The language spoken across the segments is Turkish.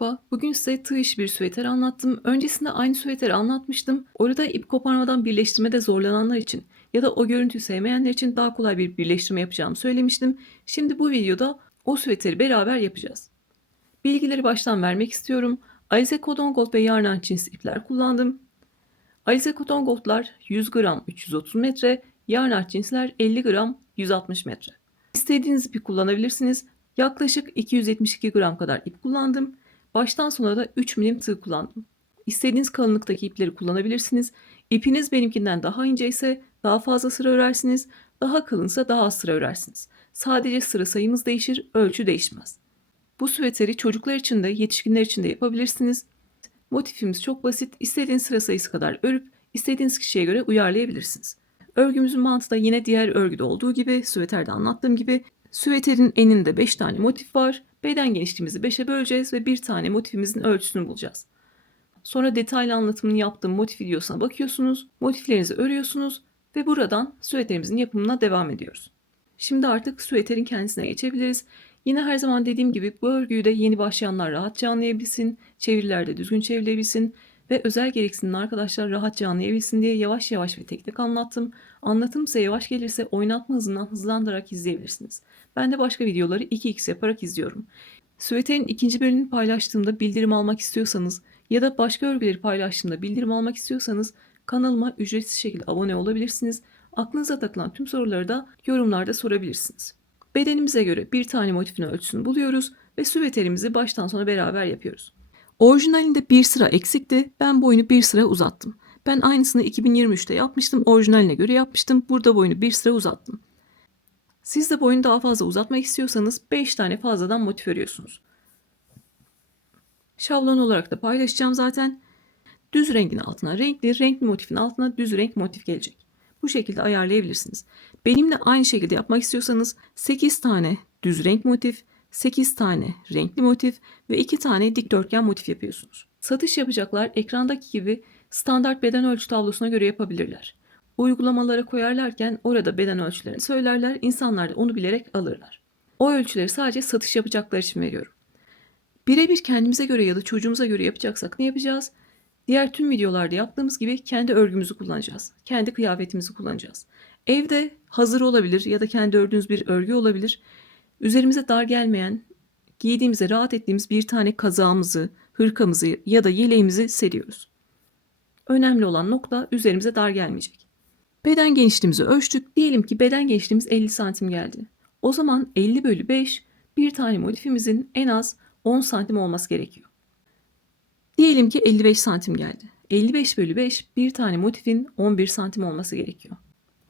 Merhaba, bugün size tığ işi bir süveter anlattım. Öncesinde aynı süveteri anlatmıştım. Orada ip koparmadan birleştirmede zorlananlar için ya da o görüntüyü sevmeyenler için daha kolay bir birleştirme yapacağımı söylemiştim. Şimdi bu videoda o süveteri beraber yapacağız. Bilgileri baştan vermek istiyorum. Alize Cotton Gold ve Yarn cins ipler kullandım. Alize Cotton Gold'lar 100 gram 330 metre, Yarn cinsler 50 gram 160 metre. İstediğiniz ipi kullanabilirsiniz. Yaklaşık 272 gram kadar ip kullandım. Baştan sona da 3 milim tığ kullandım. İstediğiniz kalınlıktaki ipleri kullanabilirsiniz. İpiniz benimkinden daha ince ise daha fazla sıra örersiniz. Daha kalınsa daha az sıra örersiniz. Sadece sıra sayımız değişir, ölçü değişmez. Bu süveteri çocuklar için de yetişkinler için de yapabilirsiniz. Motifimiz çok basit. İstediğiniz sıra sayısı kadar örüp istediğiniz kişiye göre uyarlayabilirsiniz. Örgümüzün mantığı da yine diğer örgüde olduğu gibi, süveterde anlattığım gibi, süveterin eninde 5 tane motif var. Beden genişliğimizi 5'e böleceğiz ve bir tane motifimizin ölçüsünü bulacağız. Sonra detaylı anlatımını yaptığım motif videosuna bakıyorsunuz, motiflerinizi örüyorsunuz ve buradan süveterimizin yapımına devam ediyoruz. Şimdi artık süveterin kendisine geçebiliriz. Yine her zaman dediğim gibi bu örgüyü de yeni başlayanlar rahatça anlayabilsin, çevirilerde düzgün çevrilebilsin ve özel gereksinimli arkadaşlar rahatça anlayabilsin diye yavaş yavaş ve tek tek anlattım. Anlatım size yavaş gelirse oynatma hızından hızlandırarak izleyebilirsiniz. Ben de başka videoları 2x yaparak izliyorum. Süveterin ikinci bölümünü paylaştığımda bildirim almak istiyorsanız ya da başka örgüleri paylaştığımda bildirim almak istiyorsanız kanalıma ücretsiz şekilde abone olabilirsiniz. Aklınıza takılan tüm soruları da yorumlarda sorabilirsiniz. Bedenimize göre bir tane motifin ölçüsünü buluyoruz ve süveterimizi baştan sona beraber yapıyoruz. Orijinalinde bir sıra eksikti. Ben boyunu bir sıra uzattım. Ben aynısını 2023'te yapmıştım. Orijinaline göre yapmıştım. Burada boyunu bir sıra uzattım. Siz de boyunu daha fazla uzatmak istiyorsanız 5 tane fazladan motif örüyorsunuz. Şablon olarak da paylaşacağım zaten. Düz rengin altına renkli, renkli motifin altına düz renk motif gelecek. Bu şekilde ayarlayabilirsiniz. Benimle aynı şekilde yapmak istiyorsanız 8 tane düz renk motif, 8 tane renkli motif ve 2 tane dikdörtgen motif yapıyorsunuz. Satış yapacaklar ekrandaki gibi standart beden ölçü tablosuna göre yapabilirler. Uygulamalara koyarlarken orada beden ölçülerini söylerler, insanlar da onu bilerek alırlar. O ölçüleri sadece satış yapacaklar için veriyorum. Birebir kendimize göre ya da çocuğumuza göre yapacaksak ne yapacağız? Diğer tüm videolarda yaptığımız gibi kendi örgümüzü kullanacağız. Kendi kıyafetimizi kullanacağız. Evde hazır olabilir ya da kendi ördüğünüz bir örgü olabilir. Üzerimize dar gelmeyen, giydiğimizde rahat ettiğimiz bir tane kazağımızı, hırkamızı ya da yeleğimizi seriyoruz. Önemli olan nokta üzerimize dar gelmeyecek. Beden genişliğimizi ölçtük. Diyelim ki beden genişliğimiz 50 santim geldi. O zaman 50 bölü 5 bir tane motifimizin en az 10 santim olması gerekiyor. Diyelim ki 55 santim geldi. 55 bölü 5 bir tane motifin 11 santim olması gerekiyor.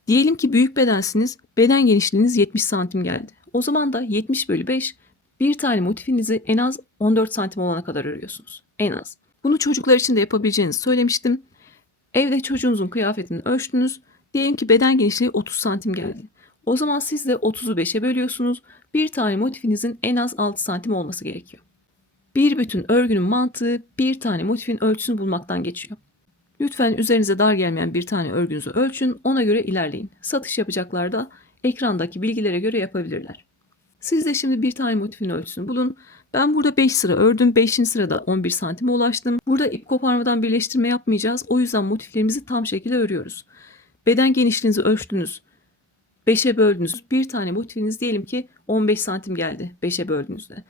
Diyelim ki büyük bedensiniz, beden genişliğiniz 70 santim geldi. O zaman da 70 bölü 5 bir tane motifinizi en az 14 santim olana kadar örüyorsunuz. En az. Bunu çocuklar için de yapabileceğinizi söylemiştim. Evde çocuğunuzun kıyafetini ölçtünüz. Diyelim ki beden genişliği 30 santim geldi. O zaman siz de 30'u 5'e bölüyorsunuz. Bir tane motifinizin en az 6 santim olması gerekiyor. Bir bütün örgünün mantığı bir tane motifin ölçüsünü bulmaktan geçiyor. Lütfen üzerinize dar gelmeyen bir tane örgünüzü ölçün, ona göre ilerleyin. Satış yapacaklar da ekrandaki bilgilere göre yapabilirler. Siz de şimdi bir tane motifin ölçüsünü bulun. Ben burada 5 sıra ördüm. 5. sırada 11 santime ulaştım. Burada ip koparmadan birleştirme yapmayacağız. O yüzden motiflerimizi tam şekilde örüyoruz. Beden genişliğinizi ölçtünüz. 5'e böldünüz. Bir tane motifiniz diyelim ki 15 santim geldi 5'e böldüğünüzde.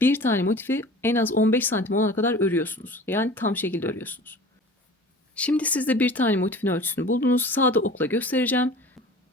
Bir tane motifi en az 15 santim olana kadar örüyorsunuz. Yani tam şekilde örüyorsunuz. Şimdi siz de bir tane motifin ölçüsünü buldunuz. Sağda okla göstereceğim.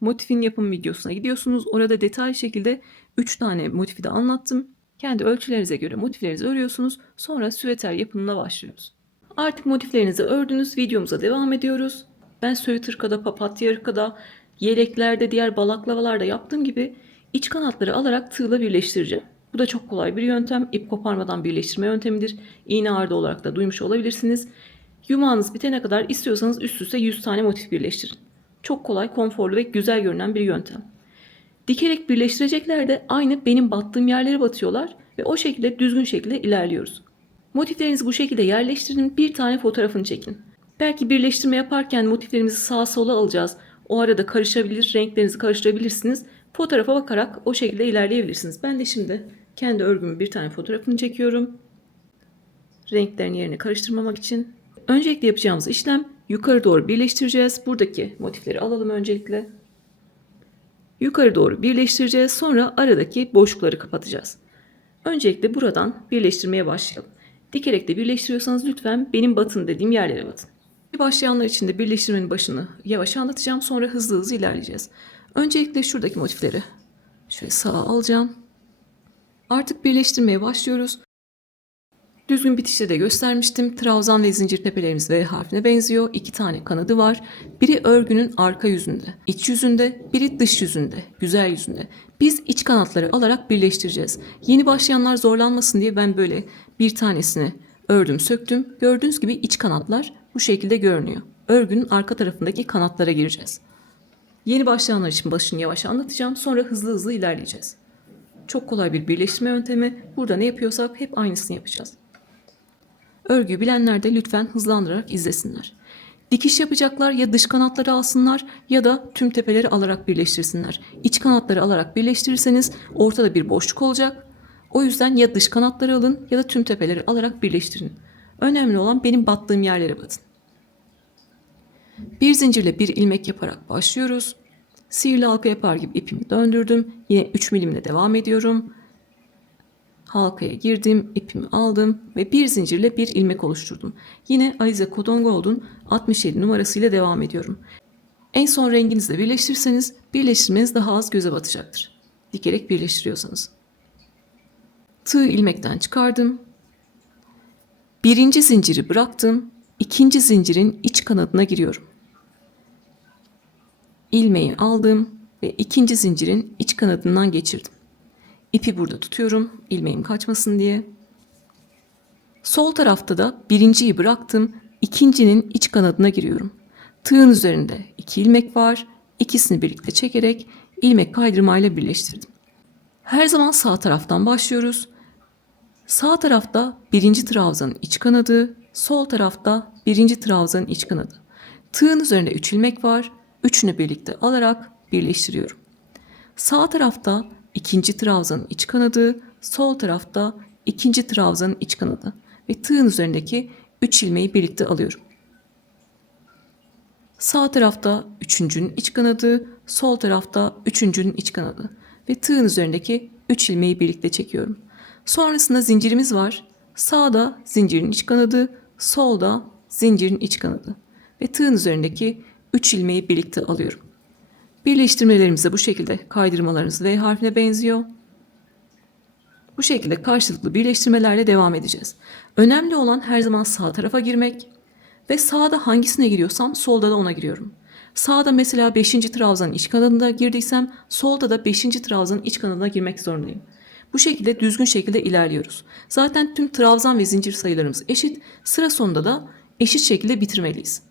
Motifin yapım videosuna gidiyorsunuz. Orada detaylı şekilde 3 tane motifi de anlattım. Kendi ölçülerinize göre motiflerinizi örüyorsunuz. Sonra süveter yapımına başlıyoruz. Artık motiflerinizi ördünüz. Videomuza devam ediyoruz. Ben söğüt hırkada, papatya hırkada, yeleklerde, diğer balaklavalarda yaptığım gibi iç kanatları alarak tığla birleştireceğim. Bu da çok kolay bir yöntem. İp koparmadan birleştirme yöntemidir. İğne ardı olarak da duymuş olabilirsiniz. Yumağınız bitene kadar istiyorsanız üst üste 100 tane motif birleştirin. Çok kolay, konforlu ve güzel görünen bir yöntem. Dikerek birleştirecekler de aynı benim battığım yerlere batıyorlar ve o şekilde düzgün şekilde ilerliyoruz. Motiflerinizi bu şekilde yerleştirin, bir tane fotoğrafını çekin. Belki birleştirme yaparken motiflerimizi sağa sola alacağız. O arada karışabilir, renklerinizi karıştırabilirsiniz. Fotoğrafa bakarak o şekilde ilerleyebilirsiniz. Ben de şimdi kendi örgümün bir tane fotoğrafını çekiyorum. renklerin yerini karıştırmamak için. Öncelikle yapacağımız işlem yukarı doğru birleştireceğiz. Buradaki motifleri alalım öncelikle. Yukarı doğru birleştireceğiz. Sonra aradaki boşlukları kapatacağız. Öncelikle buradan birleştirmeye başlayalım. Dikerek de birleştiriyorsanız lütfen benim batın dediğim yerlere batın. Başlayanlar için de birleştirmenin başını yavaş anlatacağım. Sonra hızlı hızlı ilerleyeceğiz. Öncelikle şuradaki motifleri şöyle sağa alacağım. Artık birleştirmeye başlıyoruz. Düzgün bitişte de göstermiştim. Trabzan ve zincir tepelerimiz V harfine benziyor. 2 tane kanadı var. Biri örgünün arka yüzünde, iç yüzünde, biri dış yüzünde, güzel yüzünde. Biz iç kanatları alarak birleştireceğiz. Yeni başlayanlar zorlanmasın diye ben böyle bir tanesini ördüm, söktüm. Gördüğünüz gibi iç kanatlar bu şekilde görünüyor. Örgünün arka tarafındaki kanatlara gireceğiz. Yeni başlayanlar için başını yavaş anlatacağım. Sonra hızlı hızlı ilerleyeceğiz. Çok kolay bir birleştirme yöntemi. Burada ne yapıyorsak hep aynısını yapacağız. Örgüyü bilenler de lütfen hızlandırarak izlesinler. Dikiş yapacaklar ya dış kanatları alsınlar ya da tüm tepeleri alarak birleştirsinler. İç kanatları alarak birleştirirseniz ortada bir boşluk olacak. O yüzden ya dış kanatları alın ya da tüm tepeleri alarak birleştirin. Önemli olan benim battığım yerlere batın. Bir zincirle bir ilmek yaparak başlıyoruz. Sihirli halka yapar gibi ipimi döndürdüm. Yine 3 milimle devam ediyorum. Halkaya girdim, ipimi aldım ve bir zincirle bir ilmek oluşturdum. Yine Alize Cotton Gold'un 67 numarasıyla devam ediyorum. En son renginizle birleştirirseniz birleştirmeniz daha az göze batacaktır. Dikerek birleştiriyorsanız. Tığ ilmekten çıkardım. Birinci zinciri bıraktım. İkinci zincirin iç kanadına giriyorum. İlmeği aldım ve ikinci zincirin iç kanadından geçirdim. İpi burada tutuyorum, ilmeğim kaçmasın diye. Sol tarafta da birinciyi bıraktım, ikincinin iç kanadına giriyorum. Tığın üzerinde 2 ilmek var, ikisini birlikte çekerek ilmek kaydırmayla birleştirdim. Her zaman sağ taraftan başlıyoruz. Sağ tarafta birinci trabzanın iç kanadı, sol tarafta birinci trabzanın iç kanadı. Tığın üzerinde 3 ilmek var, üçünü birlikte alarak birleştiriyorum. Sağ tarafta ikinci trabzanın iç kanadı, sol tarafta ikinci trabzanın iç kanadı ve tığın üzerindeki 3 ilmeği birlikte alıyorum. Sağ tarafta üçüncünün iç kanadı, sol tarafta üçüncünün iç kanadı ve tığın üzerindeki 3 ilmeği birlikte çekiyorum. Sonrasında zincirimiz var. Sağda zincirin iç kanadı, solda zincirin iç kanadı ve tığın üzerindeki 3 ilmeği birlikte alıyorum. Birleştirmelerimiz de bu şekilde, kaydırmalarımız V harfine benziyor. Bu şekilde karşılıklı birleştirmelerle devam edeceğiz. Önemli olan her zaman sağ tarafa girmek ve sağda hangisine giriyorsam solda da ona giriyorum. Sağda mesela 5. trabzanın iç kanadına girdiysem solda da 5. trabzanın iç kanadına girmek zorundayım. Bu şekilde düzgün şekilde ilerliyoruz. Zaten tüm trabzan ve zincir sayılarımız eşit. Sıra sonunda da eşit şekilde bitirmeliyiz.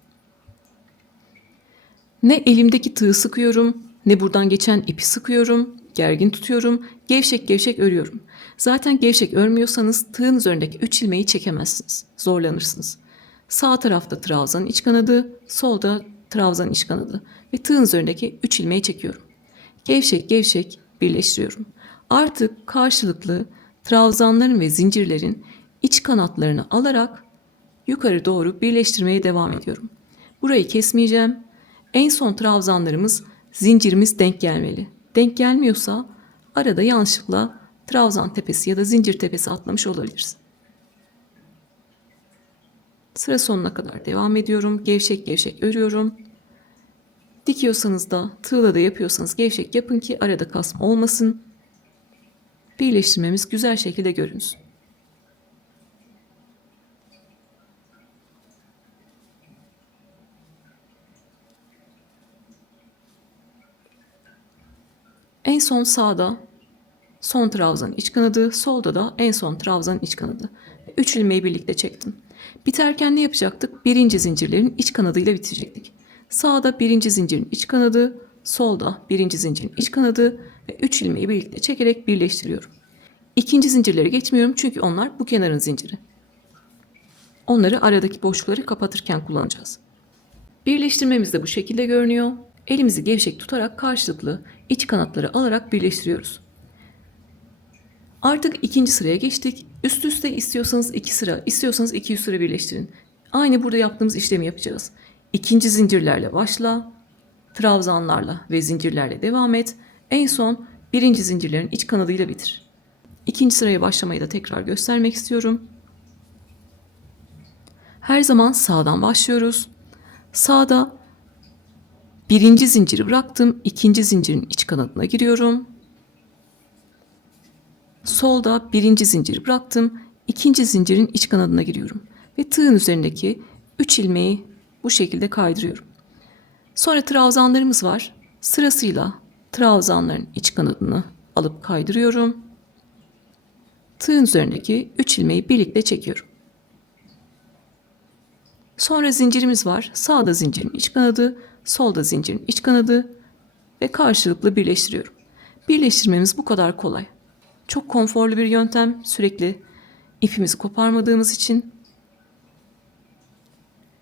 Ne elimdeki tığı sıkıyorum, ne buradan geçen ipi sıkıyorum, gergin tutuyorum, gevşek gevşek örüyorum. Zaten gevşek örmüyorsanız tığın üzerindeki 3 ilmeği çekemezsiniz, zorlanırsınız. Sağ tarafta trabzanın iç kanadı, solda trabzanın iç kanadı ve tığın üzerindeki 3 ilmeği çekiyorum. Gevşek gevşek birleştiriyorum. Artık karşılıklı trabzanların ve zincirlerin iç kanatlarını alarak yukarı doğru birleştirmeye devam ediyorum. Burayı kesmeyeceğim. En son trabzanlarımız, zincirimiz denk gelmeli. Denk gelmiyorsa arada yanlışlıkla trabzan tepesi ya da zincir tepesi atlamış olabiliriz. Sıra sonuna kadar devam ediyorum. Gevşek gevşek örüyorum. Dikiyorsanız da tığla da yapıyorsanız gevşek yapın ki arada kasma olmasın. Birleştirmemiz güzel şekilde görünsün. En son sağda son trabzanın iç kanadı, solda da en son trabzanın iç kanadı. 3 ilmeği birlikte çektim. Biterken ne yapacaktık? Birinci zincirlerin iç kanadıyla bitirecektik. Sağda birinci zincirin iç kanadı, solda birinci zincirin iç kanadı ve 3 ilmeği birlikte çekerek birleştiriyorum. İkinci zincirleri geçmiyorum çünkü onlar bu kenarın zinciri. Onları aradaki boşlukları kapatırken kullanacağız. Birleştirmemiz de bu şekilde görünüyor. Elimizi gevşek tutarak karşılıklı iç kanatları alarak birleştiriyoruz. Artık ikinci sıraya geçtik. Üst üste istiyorsanız 2 sıra, istiyorsanız 200 sıra birleştirin. Aynı burada yaptığımız işlemi yapacağız. İkinci zincirlerle başla, trabzanlarla ve zincirlerle devam et. En son birinci zincirlerin iç kanadıyla bitir. İkinci sıraya başlamayı da tekrar göstermek istiyorum. Her zaman sağdan başlıyoruz. Sağda birinci zinciri bıraktım, ikinci zincirin iç kanadına giriyorum. Solda birinci zinciri bıraktım, ikinci zincirin iç kanadına giriyorum. Ve tığın üzerindeki 3 ilmeği bu şekilde kaydırıyorum. Sonra trabzanlarımız var. Sırasıyla trabzanların iç kanadını alıp kaydırıyorum. Tığın üzerindeki 3 ilmeği birlikte çekiyorum. Sonra zincirimiz var. Sağda zincirin iç kanadı, solda zincirin iç kanadı ve karşılıklı birleştiriyorum. Birleştirmemiz bu kadar kolay. Çok konforlu bir yöntem. Sürekli ipimizi koparmadığımız için.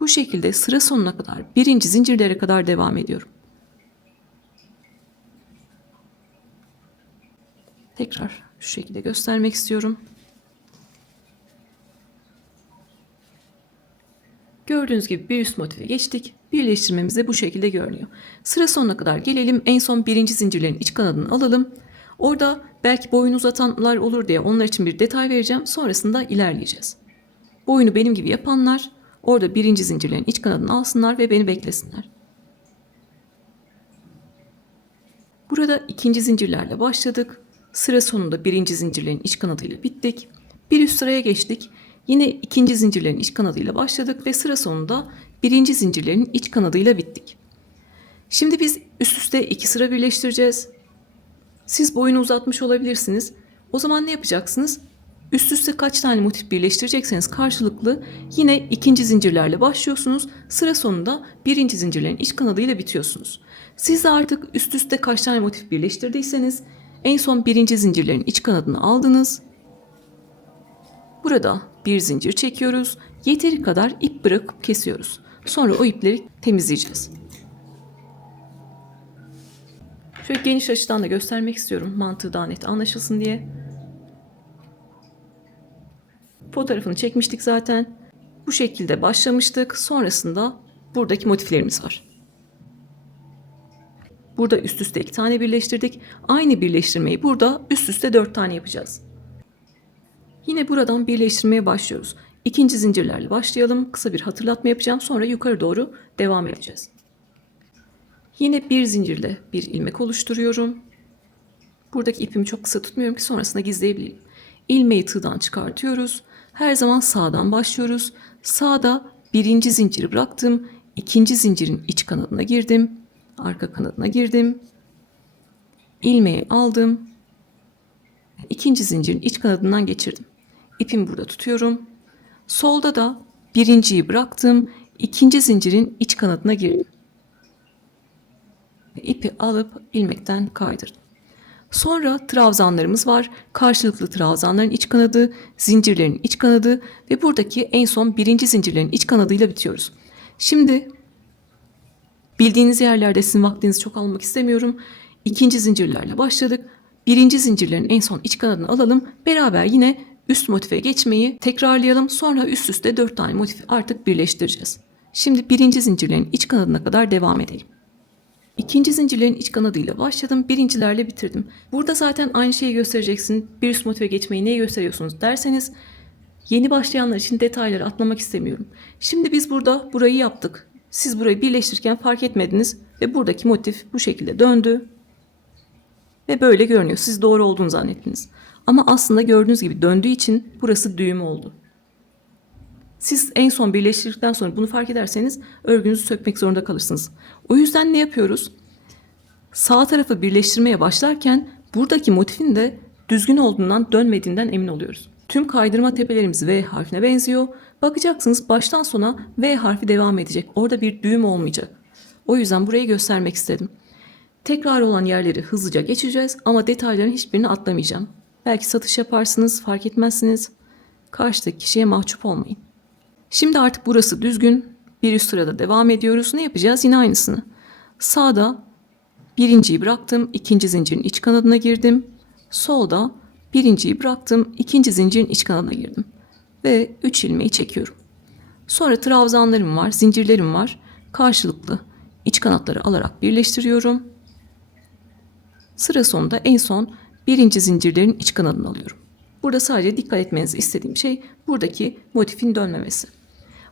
Bu şekilde sıra sonuna kadar birinci zincirlere kadar devam ediyorum. Tekrar şu şekilde göstermek istiyorum. Gördüğünüz gibi bir üst motife geçtik. Birleştirmemiz de bu şekilde görünüyor. Sıra sonuna kadar gelelim. En son birinci zincirlerin iç kanadını alalım. Orada belki boyun uzatanlar olur diye onlar için bir detay vereceğim. Sonrasında ilerleyeceğiz. Boyunu benim gibi yapanlar orada birinci zincirlerin iç kanadını alsınlar ve beni beklesinler. Burada ikinci zincirlerle başladık. Sıra sonunda birinci zincirlerin iç kanadıyla bittik. Bir üst sıraya geçtik. Yine ikinci zincirlerin iç kanadıyla başladık ve sıra sonunda birinci zincirlerin iç kanadıyla bittik. Şimdi biz üst üste 2 sıra birleştireceğiz. Siz boyunu uzatmış olabilirsiniz. O zaman ne yapacaksınız? Üst üste kaç tane motif birleştirecekseniz karşılıklı yine ikinci zincirlerle başlıyorsunuz. Sıra sonunda birinci zincirlerin iç kanadıyla bitiyorsunuz. Siz de artık üst üste kaç tane motif birleştirdiyseniz en son birinci zincirlerin iç kanadını aldınız. Burada bir zincir çekiyoruz. Yeteri kadar ip bırakıp kesiyoruz. Sonra o ipleri temizleyeceğiz. Şöyle geniş açıdan da göstermek istiyorum. Mantığı daha net anlaşılsın diye. Fotoğrafını çekmiştik zaten. Bu şekilde başlamıştık. Sonrasında buradaki motiflerimiz var. Burada üst üste 2 tane birleştirdik. Aynı birleştirmeyi burada üst üste 4 tane yapacağız. Yine buradan birleştirmeye başlıyoruz. İkinci zincirlerle başlayalım. Kısa bir hatırlatma yapacağım. Sonra yukarı doğru devam edeceğiz. Yine bir zincirle bir ilmek oluşturuyorum. Buradaki ipimi çok kısa tutmuyorum ki sonrasında gizleyebileyim. İlmeği tığdan çıkartıyoruz. Her zaman sağdan başlıyoruz. Sağda birinci zinciri bıraktım. İkinci zincirin iç kanadına girdim. Arka kanadına girdim. İlmeği aldım. İkinci zincirin iç kanadından geçirdim. İpimi burada tutuyorum. Solda da birinciyi bıraktım. İkinci zincirin iç kanadına girdim. İpi alıp ilmekten kaydırdım. Sonra trabzanlarımız var. Karşılıklı trabzanların iç kanadı, zincirlerin iç kanadı ve buradaki en son birinci zincirlerin iç kanadıyla bitiyoruz. Şimdi bildiğiniz yerlerde sizin vaktinizi çok almak istemiyorum. İkinci zincirlerle başladık. Birinci zincirlerin en son iç kanadını alalım. Beraber yine üst motife geçmeyi tekrarlayalım. Sonra üst üste 4 tane motifi artık birleştireceğiz. Şimdi birinci zincirlerin iç kanadına kadar devam edelim. İkinci zincirlerin iç kanadıyla başladım. Birincilerle bitirdim. Burada zaten aynı şeyi göstereceksin. Bir üst motife geçmeyi neye gösteriyorsunuz derseniz yeni başlayanlar için detayları atlamak istemiyorum. Şimdi biz burada burayı yaptık. Siz burayı birleştirirken fark etmediniz ve buradaki motif bu şekilde döndü. Ve böyle görünüyor. Siz doğru olduğunu zannettiniz. Ama aslında gördüğünüz gibi döndüğü için burası düğüm oldu. Siz en son birleştirdikten sonra bunu fark ederseniz örgünüzü sökmek zorunda kalırsınız. O yüzden ne yapıyoruz? Sağ tarafı birleştirmeye başlarken buradaki motifin de düzgün olduğundan, dönmediğinden emin oluyoruz. Tüm kaydırma tepelerimiz V harfine benziyor. Bakacaksınız baştan sona V harfi devam edecek. Orada bir düğüm olmayacak. O yüzden burayı göstermek istedim. Tekrar olan yerleri hızlıca geçeceğiz ama detayların hiçbirini atlamayacağım. Belki satış yaparsınız, fark etmezsiniz. Karşıdaki kişiye mahcup olmayın. Şimdi artık burası düzgün. Bir üst sırada devam ediyoruz. Ne yapacağız? Yine aynısını. Sağda birinciyi bıraktım. İkinci zincirin iç kanadına girdim. Solda Birinciyi bıraktım. İkinci zincirin iç kanadına girdim. Ve 3 ilmeği çekiyorum. Sonra trabzanlarım var, zincirlerim var. Karşılıklı iç kanatları alarak birleştiriyorum. Sıra sonunda en son birinci zincirlerin iç kanadını alıyorum. Burada sadece dikkat etmenizi istediğim şey buradaki motifin dönmemesi.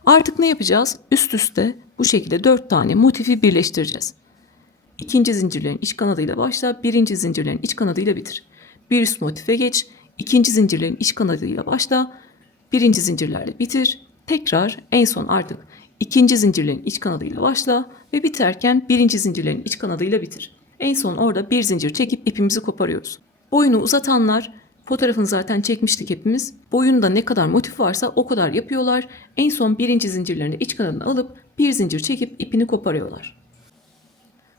Artık ne yapacağız? Üst üste bu şekilde 4 tane motifi birleştireceğiz. İkinci zincirlerin iç kanadıyla başla, birinci zincirlerin iç kanadıyla bitir. Bir üst motife geç, ikinci zincirlerin iç kanadıyla başla, birinci zincirlerle bitir. Tekrar en son artık ikinci zincirlerin iç kanadıyla başla ve biterken birinci zincirlerin iç kanadıyla bitir. En son orada bir zincir çekip ipimizi koparıyoruz. Boyunu uzatanlar, fotoğrafını zaten çekmiştik hepimiz. Boyunda ne kadar motif varsa o kadar yapıyorlar. En son birinci zincirlerini iç kanadına alıp bir zincir çekip ipini koparıyorlar.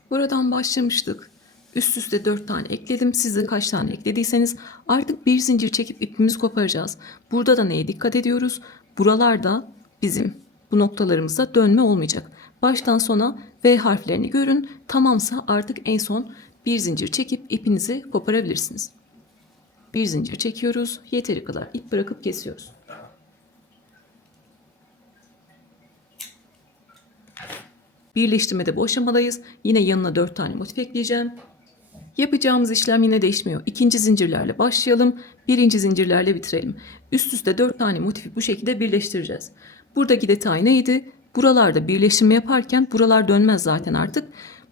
Buradan başlamıştık. Üst üste 4 tane ekledim. Siz de kaç tane eklediyseniz artık bir zincir çekip ipimizi koparacağız. Burada da neye dikkat ediyoruz? Buralarda bizim bu noktalarımızda dönme olmayacak. Baştan sona V harflerini görün. Tamamsa artık en son bir zincir çekip ipinizi koparabilirsiniz. Bir zincir çekiyoruz. Yeteri kadar ip bırakıp kesiyoruz. Birleştirmede bu aşamadayız. Yine yanına 4 tane motif ekleyeceğim. Yapacağımız işlem yine değişmiyor. İkinci zincirlerle başlayalım. Birinci zincirlerle bitirelim. Üst üste 4 tane motifi bu şekilde birleştireceğiz. Buradaki detay neydi? Buralarda birleştirme yaparken buralar dönmez zaten artık.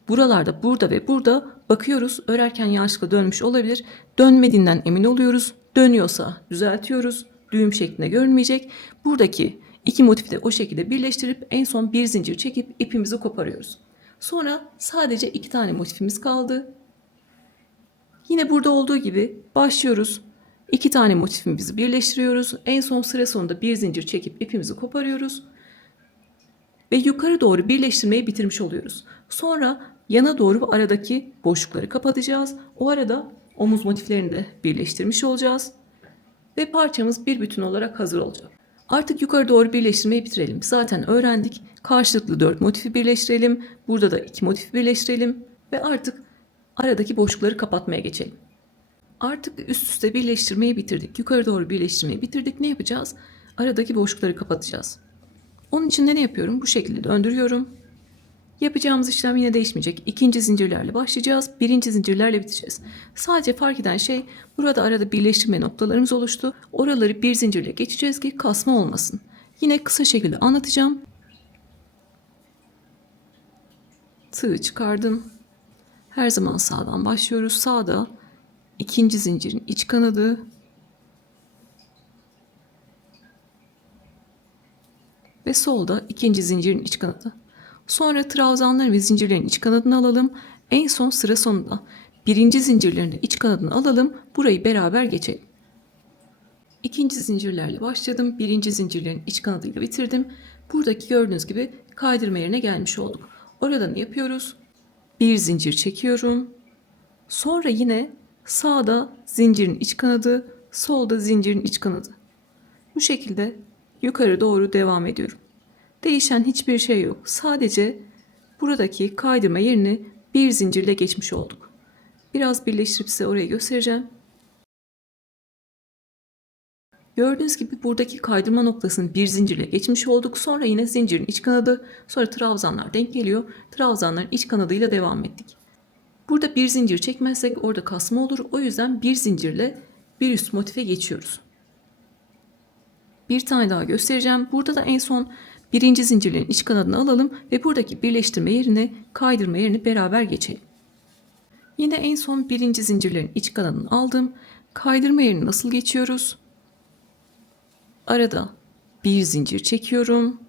Buralarda burada ve burada bakıyoruz. Örerken yanlışlıkla dönmüş olabilir. Dönmediğinden emin oluyoruz. Dönüyorsa düzeltiyoruz. Düğüm şeklinde görünmeyecek. Buradaki iki motifi de o şekilde birleştirip en son bir zincir çekip ipimizi koparıyoruz. Sonra sadece 2 tane motifimiz kaldı. Yine burada olduğu gibi başlıyoruz. 2 tane motifimizi birleştiriyoruz. En son sıra sonunda bir zincir çekip ipimizi koparıyoruz. Ve yukarı doğru birleştirmeyi bitirmiş oluyoruz. Sonra yana doğru aradaki boşlukları kapatacağız. O arada omuz motiflerini de birleştirmiş olacağız. Ve parçamız bir bütün olarak hazır olacak. Artık yukarı doğru birleştirmeyi bitirelim. Zaten öğrendik. Karşılıklı 4 motifi birleştirelim. Burada da 2 motifi birleştirelim. Ve artık aradaki boşlukları kapatmaya geçelim. Artık üst üste birleştirmeyi bitirdik. Yukarı doğru birleştirmeyi bitirdik. Ne yapacağız? Aradaki boşlukları kapatacağız. Onun için de ne yapıyorum? Bu şekilde döndürüyorum. Yapacağımız işlem yine değişmeyecek. İkinci zincirlerle başlayacağız. Birinci zincirlerle biteceğiz. Sadece fark eden şey burada arada birleştirme noktalarımız oluştu. Oraları bir zincirle geçeceğiz ki kasma olmasın. Yine kısa şekilde anlatacağım. Tığı çıkardım. Her zaman sağdan başlıyoruz. Sağda ikinci zincirin iç kanadı. Ve solda ikinci zincirin iç kanadı. Sonra trabzanları ve zincirlerin iç kanadını alalım. En son sıra sonunda birinci zincirlerin de iç kanadını alalım. Burayı beraber geçelim. İkinci zincirlerle başladım. Birinci zincirlerin iç kanadıyla bitirdim. Buradaki gördüğünüz gibi kaydırma yerine gelmiş olduk. Orada ne yapıyoruz? Bir zincir çekiyorum. Sonra yine sağda zincirin iç kanadı, solda zincirin iç kanadı. Bu şekilde yukarı doğru devam ediyorum. Değişen hiçbir şey yok. Sadece buradaki kaydırma yerini bir zincirle geçmiş olduk. Biraz birleştirip size orayı göstereceğim. Gördüğünüz gibi buradaki kaydırma noktasını bir zincirle geçmiş olduk. Sonra yine zincirin iç kanadı, sonra trabzanlar denk geliyor. Trabzanların iç kanadıyla devam ettik. Burada bir zincir çekmezsek orada kasma olur. O yüzden bir zincirle bir üst motife geçiyoruz. Bir tane daha göstereceğim. Burada da en son birinci zincirlerin iç kanadını alalım ve buradaki birleştirme yerine kaydırma yerini beraber geçelim. Yine en son birinci zincirlerin iç kanadını aldım. Kaydırma yerini nasıl geçiyoruz? Arada bir zincir çekiyorum.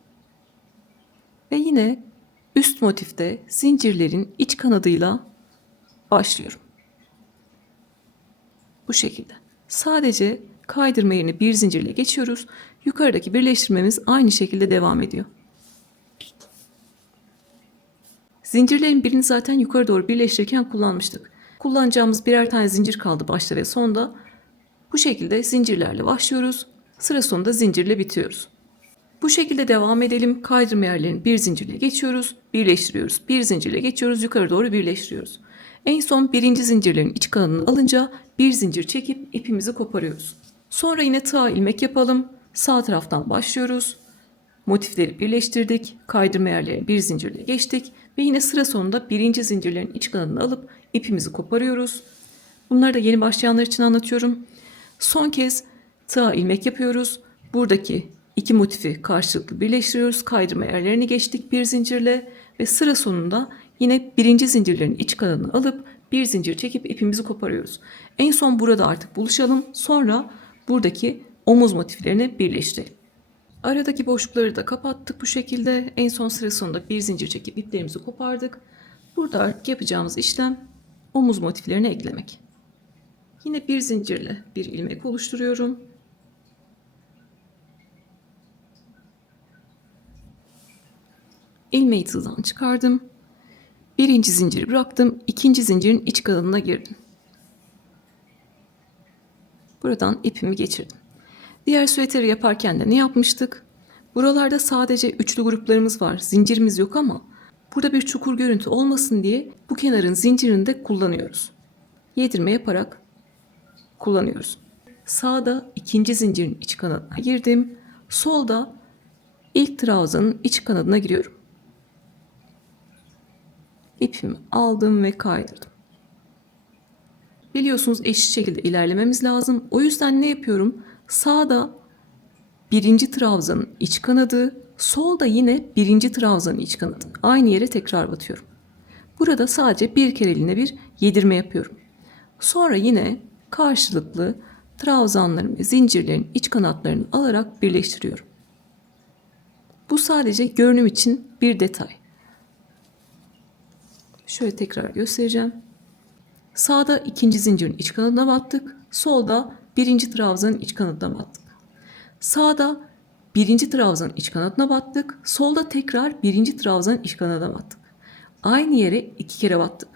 Ve yine üst motifte zincirlerin iç kanadıyla başlıyorum. Bu şekilde. Sadece kaydırma yerini bir zincirle geçiyoruz. Yukarıdaki birleştirmemiz aynı şekilde devam ediyor. Zincirlerin birini zaten yukarı doğru birleştirirken kullanmıştık. Kullanacağımız birer tane zincir kaldı başta ve sonda. Bu şekilde zincirlerle başlıyoruz. Sıra sonunda zincirle bitiyoruz. Bu şekilde devam edelim. Kaydırma yerlerini bir zincirle geçiyoruz. Birleştiriyoruz. Bir zincirle geçiyoruz. Yukarı doğru birleştiriyoruz. En son birinci zincirlerin iç kanadını alınca bir zincir çekip ipimizi koparıyoruz. Sonra yine tığ ilmek yapalım. Sağ taraftan başlıyoruz. Motifleri birleştirdik. Kaydırma yerlerine bir zincirle geçtik. Ve yine sıra sonunda birinci zincirlerin iç kanadını alıp ipimizi koparıyoruz. Bunları da yeni başlayanlar için anlatıyorum. Son kez tığ ilmek yapıyoruz. Buradaki iki motifi karşılıklı birleştiriyoruz. Kaydırma yerlerini geçtik bir zincirle ve sıra sonunda yine birinci zincirlerin iç kanadını alıp bir zincir çekip ipimizi koparıyoruz. En son burada artık buluşalım. Sonra buradaki omuz motiflerini birleştirelim. Aradaki boşlukları da kapattık bu şekilde. En son sıra sonunda bir zincir çekip iplerimizi kopardık. Burada yapacağımız işlem omuz motiflerini eklemek. Yine bir zincirle bir ilmek oluşturuyorum. İlmeği tığdan çıkardım. Birinci zinciri bıraktım. İkinci zincirin iç kanadına girdim. Buradan ipimi geçirdim. Diğer süveteri yaparken de ne yapmıştık? Buralarda sadece üçlü gruplarımız var. Zincirimiz yok ama burada bir çukur görüntü olmasın diye bu kenarın zincirini de kullanıyoruz. Yedirme yaparak kullanıyoruz. Sağda ikinci zincirin iç kanadına girdim. Solda ilk trabzanın iç kanadına giriyorum. İpimi aldım ve kaydırdım. Biliyorsunuz eşit şekilde ilerlememiz lazım. O yüzden ne yapıyorum? Sağda birinci trabzanın iç kanadı, solda yine birinci trabzanın iç kanadı. Aynı yere tekrar batıyorum. Burada sadece bir kereliğine bir yedirme yapıyorum. Sonra yine karşılıklı trabzanların ve zincirlerin iç kanatlarını alarak birleştiriyorum. Bu sadece görünüm için bir detay. Şöyle tekrar göstereceğim. Sağda ikinci zincirin iç kanadına battık. Solda birinci trabzanın iç kanadına battık. Sağda birinci trabzanın iç kanadına battık. Solda tekrar birinci trabzanın iç kanadına battık. Aynı yere iki kere battık.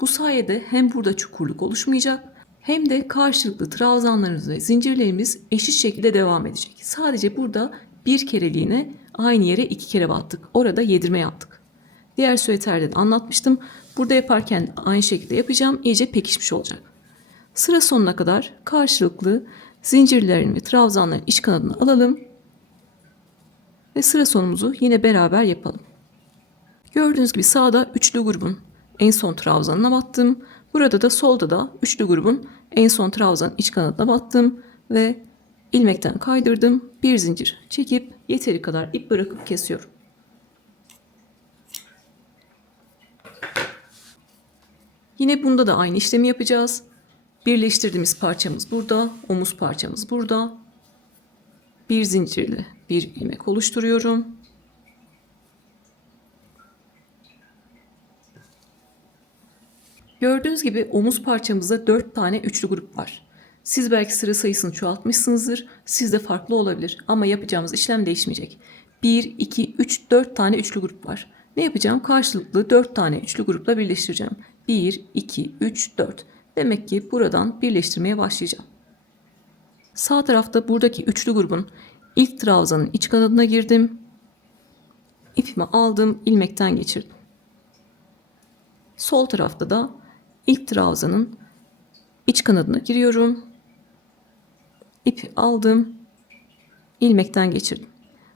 Bu sayede hem burada çukurluk oluşmayacak hem de karşılıklı trabzanlarımız ve zincirlerimiz eşit şekilde devam edecek. Sadece burada bir kereliğine aynı yere iki kere battık. Orada yedirme yaptık. Diğer süveterde de anlatmıştım. Burada yaparken aynı şekilde yapacağım. İyice pekişmiş olacak. Sıra sonuna kadar karşılıklı zincirlerin ve trabzanların iç kanadını alalım. Ve sıra sonumuzu yine beraber yapalım. Gördüğünüz gibi sağda üçlü grubun en son trabzanına battım. Burada da solda da üçlü grubun en son trabzanın iç kanadına battım. Ve ilmekten kaydırdım. Bir zincir çekip yeteri kadar ip bırakıp kesiyorum. Yine bunda da aynı işlemi yapacağız. Birleştirdiğimiz parçamız burada, omuz parçamız burada. Bir zincirle bir ilmek oluşturuyorum. Gördüğünüz gibi omuz parçamızda 4 tane üçlü grup var. Siz belki sıra sayısını çoğaltmışsınızdır. Sizde farklı olabilir ama yapacağımız işlem değişmeyecek. 1, 2, 3, 4 tane üçlü grup var. Ne yapacağım? Karşılıklı 4 tane üçlü grupla birleştireceğim. 1, 2, 3, 4. Demek ki buradan birleştirmeye başlayacağım. Sağ tarafta buradaki üçlü grubun ilk trabzanın iç kanadına girdim. İpimi aldım, ilmekten geçirdim. Sol tarafta da ilk trabzanın iç kanadına giriyorum. İpi aldım, ilmekten geçirdim.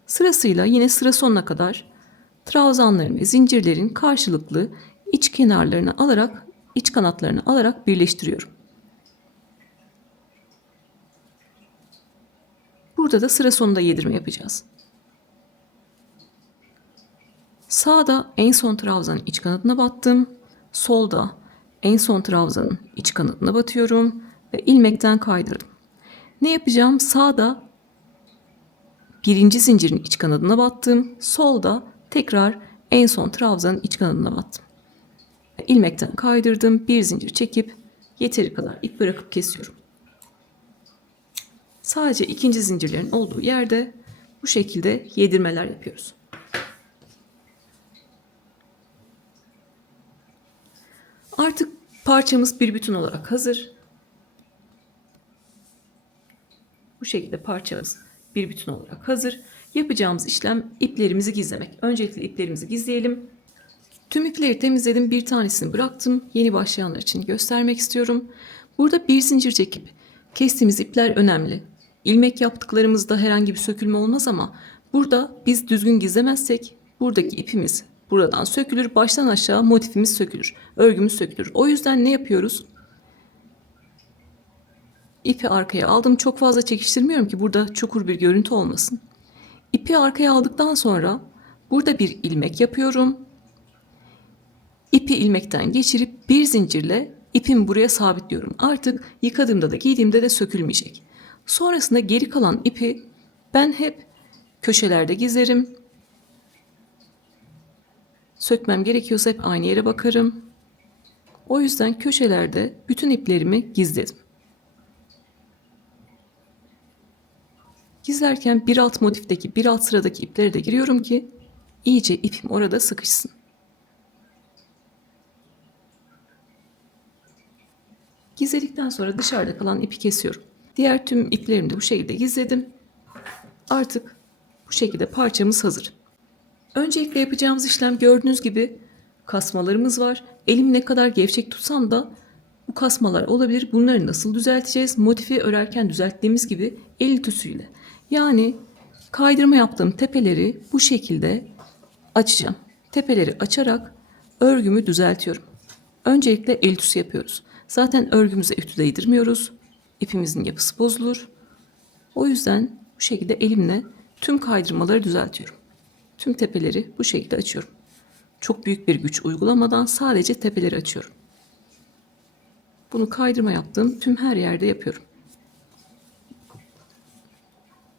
Sırasıyla yine sıra sonuna kadar trabzanların ve zincirlerin karşılıklı iç kenarlarını alarak, iç kanatlarını alarak birleştiriyorum. Burada da sıra sonunda yedirme yapacağız. Sağda en son trabzanın iç kanadına battım. Solda en son trabzanın iç kanadına batıyorum ve ilmekten kaydırdım. Ne yapacağım? Sağda birinci zincirin iç kanadına battım. Solda tekrar en son trabzanın iç kanadına battım. İlmekten kaydırdım. Bir zincir çekip yeteri kadar ip bırakıp kesiyorum. Sadece ikinci zincirlerin olduğu yerde bu şekilde yedirmeler yapıyoruz. Artık parçamız bir bütün olarak hazır. Bu şekilde parçamız bir bütün olarak hazır. Yapacağımız işlem iplerimizi gizlemek. Öncelikle iplerimizi gizleyelim. Tüm ipleri temizledim. Bir tanesini bıraktım. Yeni başlayanlar için göstermek istiyorum. Burada bir zincir çekip kestiğimiz ipler önemli. İlmek yaptıklarımızda herhangi bir sökülme olmaz ama burada biz düzgün gizlemezsek buradaki ipimiz buradan sökülür, baştan aşağı motifimiz sökülür, örgümüz sökülür. O yüzden ne yapıyoruz? İpi arkaya aldım. Çok fazla çekiştirmiyorum ki burada çukur bir görüntü olmasın. İpi arkaya aldıktan sonra burada bir ilmek yapıyorum. İpi ilmekten geçirip bir zincirle ipimi buraya sabitliyorum. Artık yıkadığımda da giydiğimde de sökülmeyecek. Sonrasında geri kalan ipi ben hep köşelerde gizlerim. Sökmem gerekiyorsa hep aynı yere bakarım. O yüzden köşelerde bütün iplerimi gizledim. Gizlerken bir alt motifteki bir alt sıradaki ipleri de giriyorum ki iyice ipim orada sıkışsın. Gizledikten sonra dışarıda kalan ipi kesiyorum. Diğer tüm iplerimi de bu şekilde gizledim. Artık bu şekilde parçamız hazır. Öncelikle yapacağımız işlem gördüğünüz gibi kasmalarımız var. Elim ne kadar gevşek tutsam da bu kasmalar olabilir. Bunları nasıl düzelteceğiz? Motifi örerken düzelttiğimiz gibi el ütüsüyle. Yani kaydırma yaptığım tepeleri bu şekilde açacağım. Tepeleri açarak örgümü düzeltiyorum. Öncelikle el ütüsü yapıyoruz. Zaten örgümüze ütü değdirmiyoruz. İpimizin yapısı bozulur. O yüzden bu şekilde elimle tüm kaydırmaları düzeltiyorum. Tüm tepeleri bu şekilde açıyorum. Çok büyük bir güç uygulamadan sadece tepeleri açıyorum. Bunu kaydırma yaptığım tüm her yerde yapıyorum.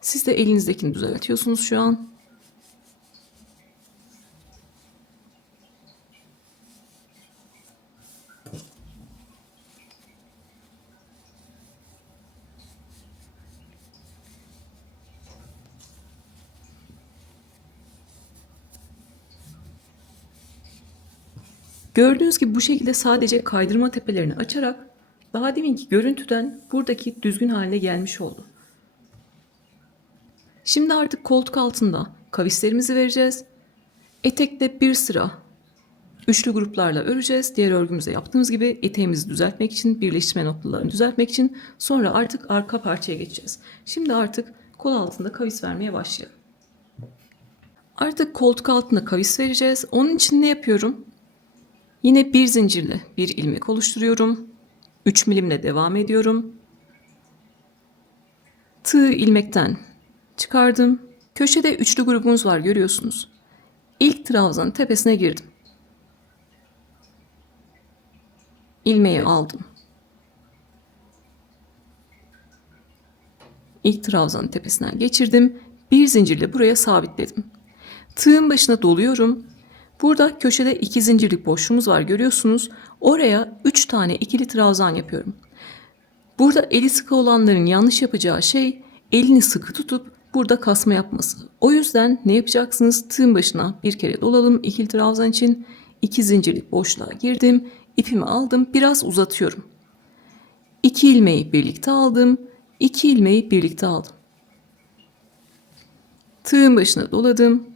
Siz de elinizdekini düzeltiyorsunuz şu an. Gördüğünüz gibi bu şekilde sadece kaydırma tepelerini açarak daha deminki görüntüden buradaki düzgün haline gelmiş oldu. Şimdi artık koltuk altında kavislerimizi vereceğiz. Etekte bir sıra üçlü gruplarla öreceğiz. Diğer örgümüzde yaptığımız gibi eteğimizi düzeltmek için, birleştirme noktalarını düzeltmek için sonra artık arka parçaya geçeceğiz. Şimdi artık kol altında kavis vermeye başlayalım. Artık koltuk altında kavis vereceğiz. Onun için ne yapıyorum? Yine bir zincirle bir ilmek oluşturuyorum. 3 milimle devam ediyorum. Tığ ilmekten çıkardım. Köşede üçlü grubumuz var görüyorsunuz. İlk trabzanın tepesine girdim. İlmeği aldım. İlk trabzanın tepesinden geçirdim. Bir zincirle buraya sabitledim. Tığın başına doluyorum. Burada köşede 2 zincirlik boşluğumuz var görüyorsunuz. Oraya 3 tane ikili trabzan yapıyorum. Burada eli sıkı olanların yanlış yapacağı şey elini sıkı tutup burada kasma yapması. O yüzden ne yapacaksınız? Tığın başına bir kere dolalım. İkili trabzan için 2 zincirlik boşluğa girdim. İpimi aldım. Biraz uzatıyorum. 2 ilmeği birlikte aldım. 2 ilmeği birlikte aldım. Tığın başına doladım.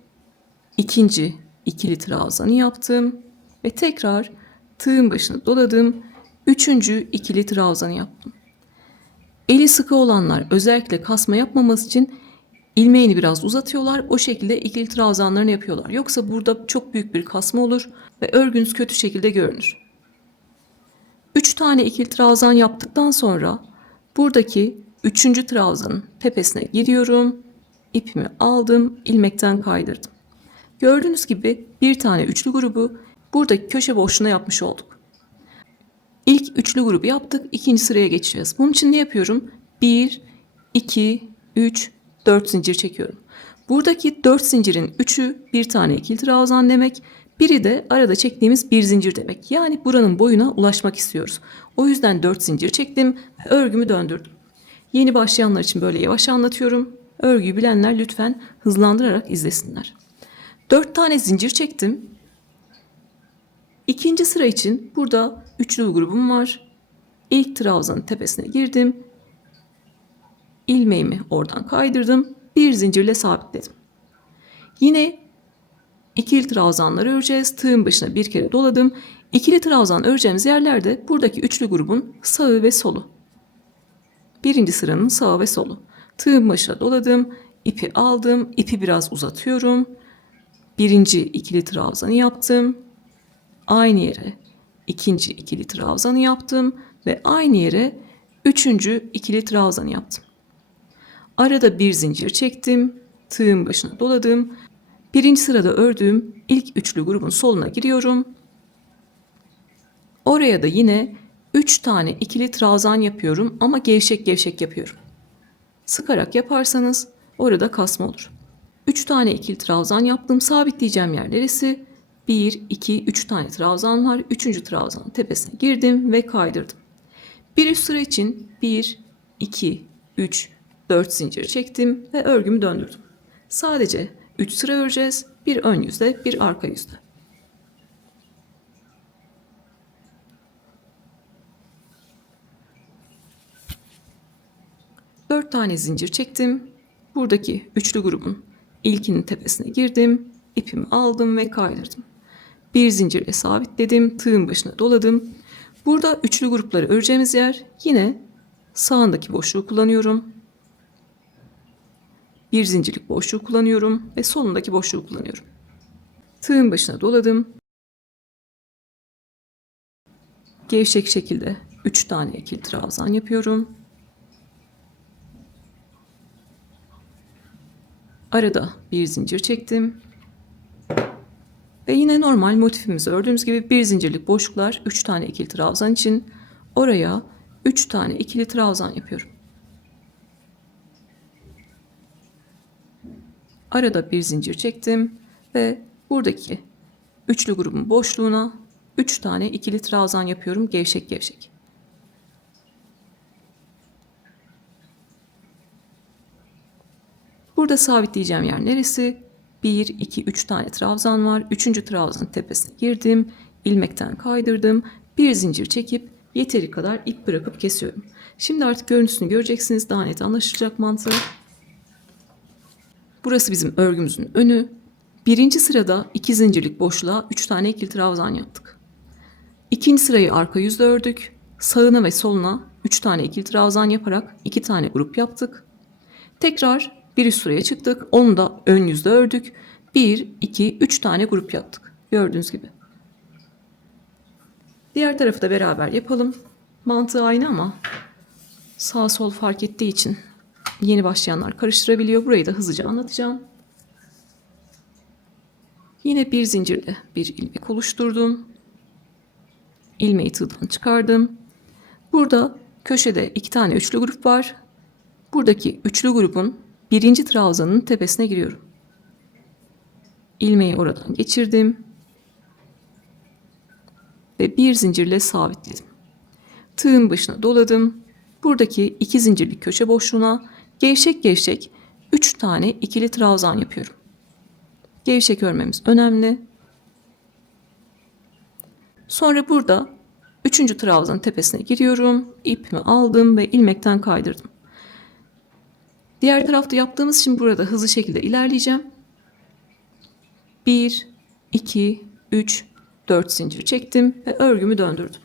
İkinci ikili trabzanı yaptım. Ve tekrar tığın başına doladım. Üçüncü ikili trabzanı yaptım. Eli sıkı olanlar özellikle kasma yapmaması için ilmeğini biraz uzatıyorlar. O şekilde ikili trabzanlarını yapıyorlar. Yoksa burada çok büyük bir kasma olur ve örgünüz kötü şekilde görünür. 3 tane ikili trabzan yaptıktan sonra buradaki 3. trabzanın tepesine giriyorum. İpimi aldım, ilmekten kaydırdım. Gördüğünüz gibi bir tane üçlü grubu buradaki köşe boşluğuna yapmış olduk. İlk üçlü grubu yaptık, ikinci sıraya geçeceğiz. Bunun için ne yapıyorum? 1, 2, 3, 4 zincir çekiyorum. Buradaki 4 zincirin 3'ü bir tane ikili trabzan demek. Biri de arada çektiğimiz bir zincir demek. Yani buranın boyuna ulaşmak istiyoruz. O yüzden 4 zincir çektim ve örgümü döndürdüm. Yeni başlayanlar için böyle yavaş anlatıyorum. Örgüyü bilenler lütfen hızlandırarak izlesinler. 4 tane zincir çektim. İkinci sıra için burada üçlü grubum var. İlk trabzanın tepesine girdim. İlmeğimi oradan kaydırdım. Bir zincirle sabitledim. Yine ikili trabzanları öreceğiz. Tığın başına bir kere doladım. İkili trabzan öreceğimiz yerlerde buradaki üçlü grubun sağı ve solu. Birinci sıranın sağı ve solu. Tığın başına doladım, ipi aldım, ipi biraz uzatıyorum. Birinci ikili trabzanı yaptım. Aynı yere ikinci ikili trabzanı yaptım ve aynı yere üçüncü ikili trabzanı yaptım. Arada bir zincir çektim, tığın başına doladım. Birinci sırada ördüğüm ilk üçlü grubun soluna giriyorum. Oraya da yine 3 tane ikili trabzan yapıyorum ama gevşek gevşek yapıyorum. Sıkarak yaparsanız orada kasma olur. 3 tane ikili trabzan yaptım. Sabitleyeceğim yer neresi? 1, 2, 3 tane trabzan var. 3. trabzanın tepesine girdim ve kaydırdım. Bir üst sıra için 1, 2, 3, 4 zincir çektim ve örgümü döndürdüm. Sadece 3 sıra öreceğiz. Bir ön yüzde, bir arka yüzde. Dört tane zincir çektim. Buradaki üçlü grubun ilkinin tepesine girdim. İpimi aldım ve kaydırdım. Bir zincirle sabitledim. Tığın başına doladım. Burada üçlü grupları öreceğimiz yer yine sağındaki boşluğu kullanıyorum. Bir zincirlik boşluğu kullanıyorum ve solundaki boşluğu kullanıyorum. Tığın başına doladım. Gevşek şekilde 3 tane ikili trabzan yapıyorum. Arada bir zincir çektim. Ve yine normal motifimizi ördüğümüz gibi bir zincirlik boşluklar 3 tane ikili trabzan için oraya 3 tane ikili trabzan yapıyorum. Arada bir zincir çektim ve buradaki üçlü grubun boşluğuna 3 tane ikili trabzan yapıyorum gevşek gevşek. Burada sabitleyeceğim yer neresi? 1, 2, 3 tane trabzan var. 3. trabzanın tepesine girdim. İlmekten kaydırdım. Bir zincir çekip yeteri kadar ip bırakıp kesiyorum. Şimdi artık görüntüsünü göreceksiniz. Daha net anlaşılacak mantığı. Burası bizim örgümüzün önü. Birinci sırada 2 zincirlik boşluğa 3 tane ikili trabzan yaptık. İkinci sırayı arka yüzde ördük. Sağına ve soluna 3 tane ikili trabzan yaparak 2 tane grup yaptık. Tekrar bir üst sıraya çıktık. Onu da ön yüzde ördük. 1, 2, 3 tane grup yaptık. Gördüğünüz gibi. Diğer tarafı da beraber yapalım. Mantığı aynı ama sağ sol fark ettiği için yeni başlayanlar karıştırabiliyor. Burayı da hızlıca anlatacağım. Yine bir zincirle bir ilmek oluşturdum. İlmeği tığdan çıkardım. Burada köşede 2 tane üçlü grup var. Buradaki üçlü grubun birinci trabzanın tepesine giriyorum. İlmeği oradan geçirdim. Ve bir zincirle sabitledim. Tığın başına doladım. Buradaki 2 zincirlik köşe boşluğuna gevşek gevşek 3 tane ikili trabzan yapıyorum. Gevşek örmemiz önemli. Sonra burada 3. trabzanın tepesine giriyorum. İpimi aldım ve ilmekten kaydırdım. Diğer tarafta yaptığımız için burada hızlı şekilde ilerleyeceğim. 1, 2, 3, 4 zincir çektim ve örgümü döndürdüm.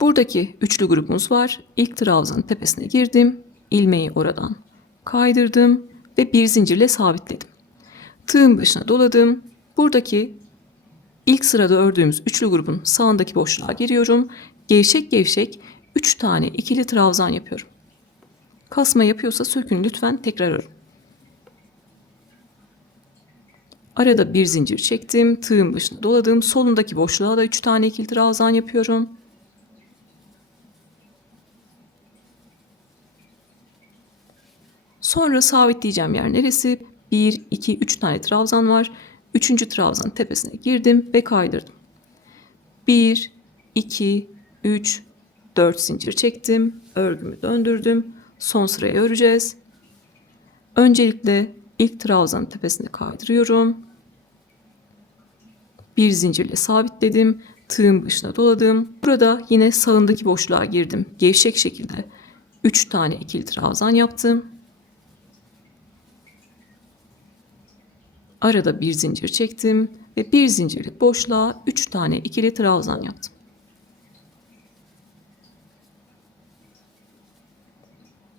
Buradaki üçlü grubumuz var. İlk trabzanın tepesine girdim. İlmeği oradan kaydırdım ve bir zincirle sabitledim. Tığın başına doladım. Buradaki ilk sırada ördüğümüz üçlü grubun sağındaki boşluğa giriyorum. Gevşek gevşek 3 tane ikili trabzan yapıyorum. Kasma yapıyorsa sökün lütfen, tekrar örün. Arada bir zincir çektim. Tığın başına doladım. Solundaki boşluğa da 3 tane ikili trabzan yapıyorum. Sonra sabitleyeceğim yer neresi? 1, 2, 3 tane trabzan var. 3. trabzanın tepesine girdim ve kaydırdım. 1, 2, 3, 4 zincir çektim. Örgümü döndürdüm. Son sırayı öreceğiz. Öncelikle ilk trabzanın tepesine kaydırıyorum. Bir zincirle sabitledim. Tığın başına doladım. Burada yine sağındaki boşluğa girdim. Gevşek şekilde 3 tane ikili trabzan yaptım. Arada bir zincir çektim ve bir zincirlik boşluğa 3 tane ikili trabzan yaptım.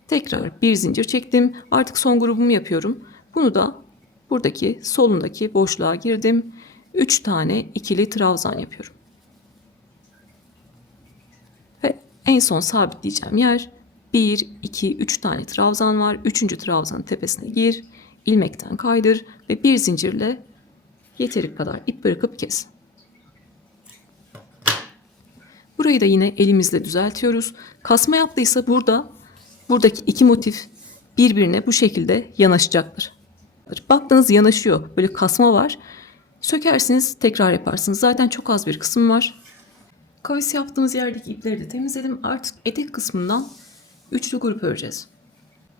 Tekrar bir zincir çektim. Artık son grubumu yapıyorum. Bunu da buradaki solundaki boşluğa girdim. 3 tane ikili trabzan yapıyorum. Ve en son sabitleyeceğim yer 1, 2, 3 tane trabzan var. 3. trabzanın tepesine gir. İlmekten kaydır ve bir zincirle yeteri kadar ip bırakıp kes. Burayı da yine elimizle düzeltiyoruz. Kasma yaptıysa buradaki iki motif birbirine bu şekilde yanaşacaktır. Baktınız yanaşıyor. Böyle kasma var. Sökersiniz, tekrar yaparsınız. Zaten çok az bir kısım var. Kavis yaptığımız yerdeki ipleri de temizledim. Artık etek kısmından üçlü grup öreceğiz.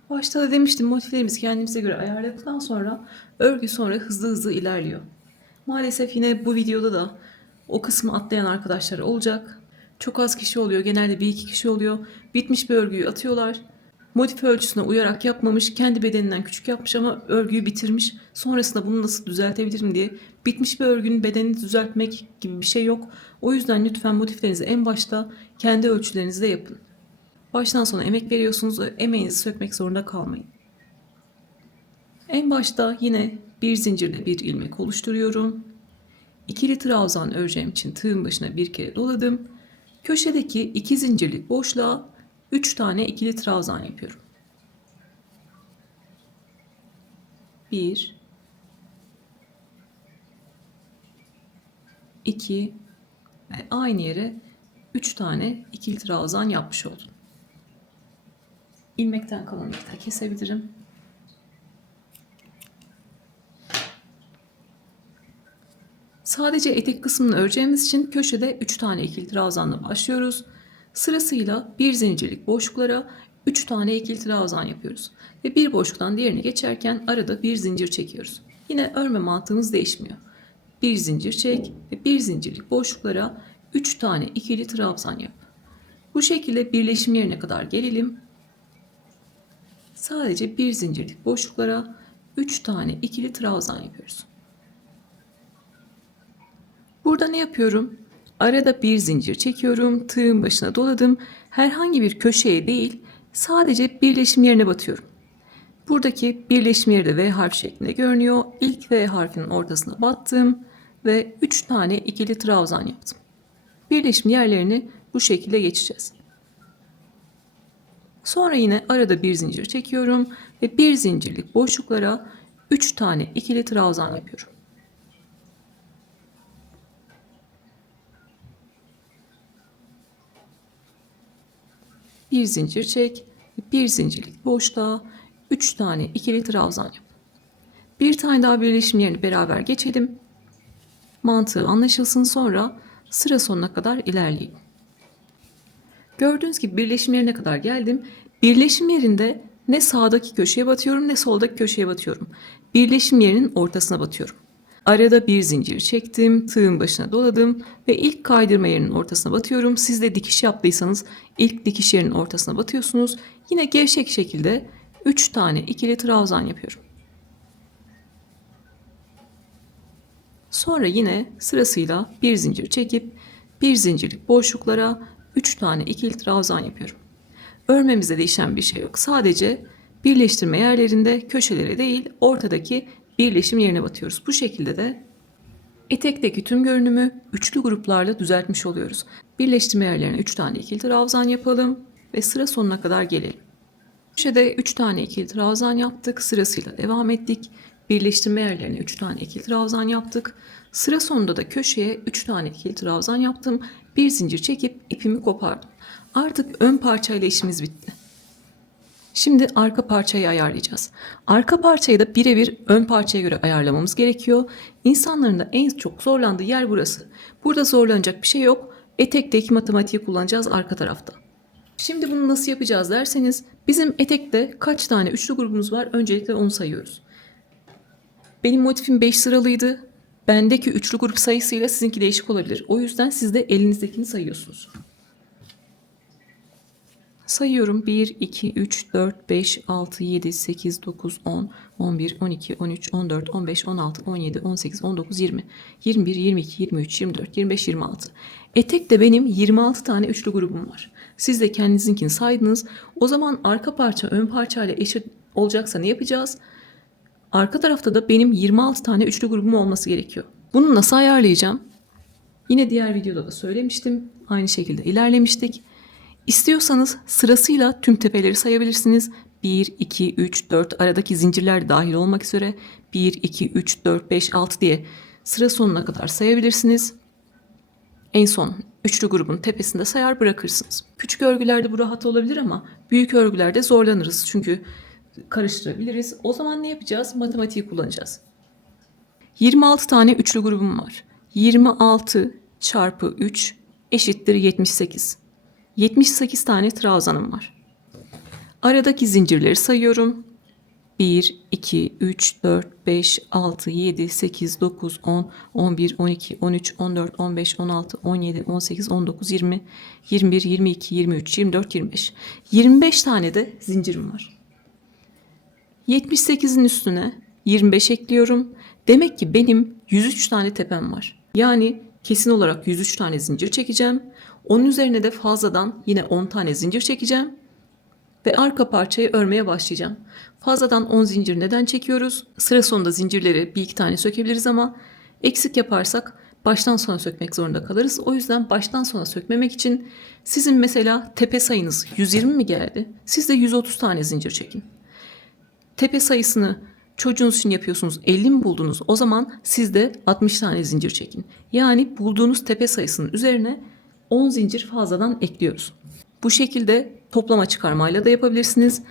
Başta da demiştim, motiflerimizi kendimize göre ayarladıktan sonra örgü sonra hızlı hızlı ilerliyor. Maalesef yine bu videoda da o kısmı atlayan arkadaşlar olacak. Çok az kişi oluyor. Genelde 1-2 kişi oluyor. Bitmiş bir örgüyü atıyorlar. Motif ölçüsüne uyarak yapmamış. Kendi bedeninden küçük yapmış ama örgüyü bitirmiş. Sonrasında bunu nasıl düzeltebilirim diye. Bitmiş bir örgünün bedenini düzeltmek gibi bir şey yok. O yüzden lütfen motiflerinizi en başta kendi ölçülerinizde yapın. Baştan sona emek veriyorsunuz. Emeğinizi sökmek zorunda kalmayın. En başta yine bir zincirle bir ilmek oluşturuyorum. İkili trabzan öreceğim için tığın başına bir kere doladım. Köşedeki 2 zincirlik boşluğa 3 tane ikili trabzan yapıyorum. 1 2 ve aynı yere 3 tane ikili trabzan yapmış oldum. İlmekten kalan miktar kesebilirim. Sadece etek kısmını öreceğimiz için köşede 3 tane ikili trabzanla başlıyoruz. Sırasıyla bir zincirlik boşluklara 3 tane ikili trabzan yapıyoruz. Ve bir boşluktan diğerine geçerken arada bir zincir çekiyoruz. Yine örme mantığımız değişmiyor. Bir zincir çek ve bir zincirlik boşluklara 3 tane ikili trabzan yap. Bu şekilde birleşim yerine kadar gelelim. Sadece bir zincirlik boşluklara 3 tane ikili trabzan yapıyoruz. Burada ne yapıyorum? Arada bir zincir çekiyorum, tığın başına doladım. Herhangi bir köşeye değil, sadece birleşim yerine batıyorum. Buradaki birleşim yeri de V harf şeklinde görünüyor. İlk V harfinin ortasına battım ve 3 tane ikili trabzan yaptım. Birleşim yerlerini bu şekilde geçeceğiz. Sonra yine arada bir zincir çekiyorum ve bir zincirlik boşluklara 3 tane ikili trabzan yapıyorum. Bir zincir çek, bir zincirlik boşluğa 3 tane ikili trabzan yap. Bir tane daha birleşim yerini beraber geçelim. Mantığı anlaşılsın, sonra sıra sonuna kadar ilerleyin. Gördüğünüz gibi birleşim yerine kadar geldim. Birleşim yerinde ne sağdaki köşeye batıyorum ne soldaki köşeye batıyorum. Birleşim yerinin ortasına batıyorum. Arada bir zincir çektim, tığın başına doladım ve ilk kaydırma yerinin ortasına batıyorum. Siz de dikiş yaptıysanız ilk dikiş yerinin ortasına batıyorsunuz. Yine gevşek şekilde 3 tane ikili trabzan yapıyorum. Sonra yine sırasıyla bir zincir çekip bir zincirlik boşluklara 3 tane ikili trabzan yapıyorum. Örmemizde değişen bir şey yok. Sadece birleştirme yerlerinde köşelere değil, ortadaki birleşim yerine batıyoruz. Bu şekilde de etekteki tüm görünümü üçlü gruplarla düzeltmiş oluyoruz. Birleştirme yerlerine 3 tane ikili trabzan yapalım ve sıra sonuna kadar gelelim. Köşede 3 tane ikili trabzan yaptık. Sırasıyla devam ettik. Birleştirme yerlerine 3 tane ikili trabzan yaptık. Sıra sonunda da köşeye 3 tane ikili trabzan yaptım. Bir zincir çekip ipimi kopardım. Artık ön parçayla işimiz bitti. Şimdi arka parçayı ayarlayacağız. Arka parçayı da birebir ön parçaya göre ayarlamamız gerekiyor. İnsanların da en çok zorlandığı yer burası. Burada zorlanacak bir şey yok. Etekteki matematiği kullanacağız arka tarafta. Şimdi bunu nasıl yapacağız derseniz, bizim etekte kaç tane üçlü grubumuz var? Öncelikle onu sayıyoruz. Benim motifim 5 sıralıydı. Bendeki üçlü grup sayısıyla sizinki değişik olabilir. O yüzden siz de elinizdekini sayıyorsunuz. Sayıyorum. 1, 2, 3, 4, 5, 6, 7, 8, 9, 10, 11, 12, 13, 14, 15, 16, 17, 18, 19, 20, 21, 22, 23, 24, 25, 26. Etekte benim 26 tane üçlü grubum var. Siz de kendinizinkini saydınız. O zaman arka parça ön parçayla eşit olacaksa ne yapacağız? Arka tarafta da benim 26 tane üçlü grubum olması gerekiyor. Bunu nasıl ayarlayacağım? Yine diğer videoda da söylemiştim. Aynı şekilde ilerlemiştik. İstiyorsanız sırasıyla tüm tepeleri sayabilirsiniz. 1, 2, 3, 4 aradaki zincirler de dahil olmak üzere 1, 2, 3, 4, 5, 6 diye sıra sonuna kadar sayabilirsiniz. En son üçlü grubun tepesinde sayar bırakırsınız. Küçük örgülerde bu rahat olabilir ama büyük örgülerde zorlanırız. Çünkü karıştırabiliriz. O zaman ne yapacağız? Matematiği kullanacağız. 26 tane üçlü grubum var. 26 çarpı 3 eşittir 78. 78 tane trabzanım var. Aradaki zincirleri sayıyorum. 1, 2, 3, 4, 5, 6, 7, 8, 9, 10, 11, 12, 13, 14, 15, 16, 17, 18, 19, 20, 21, 22, 23, 24, 25. 25 tane de zincirim var. 78'in üstüne 25 ekliyorum. Demek ki benim 103 tane tepem var. Yani kesin olarak 103 tane zincir çekeceğim. Onun üzerine de fazladan yine 10 tane zincir çekeceğim. Ve arka parçayı örmeye başlayacağım. Fazladan 10 zincir neden çekiyoruz? Sıra sonunda zincirleri bir iki tane sökebiliriz ama eksik yaparsak baştan sona sökmek zorunda kalırız. O yüzden baştan sona sökmemek için sizin mesela tepe sayınız 120 mi geldi? Siz de 130 tane zincir çekin. Tepe sayısını çocuğunuz için yapıyorsunuz, 50 mi buldunuz? O zaman siz de 60 tane zincir çekin. Yani bulduğunuz tepe sayısının üzerine 10 zincir fazladan ekliyoruz. Bu şekilde toplama çıkarmayla da yapabilirsiniz.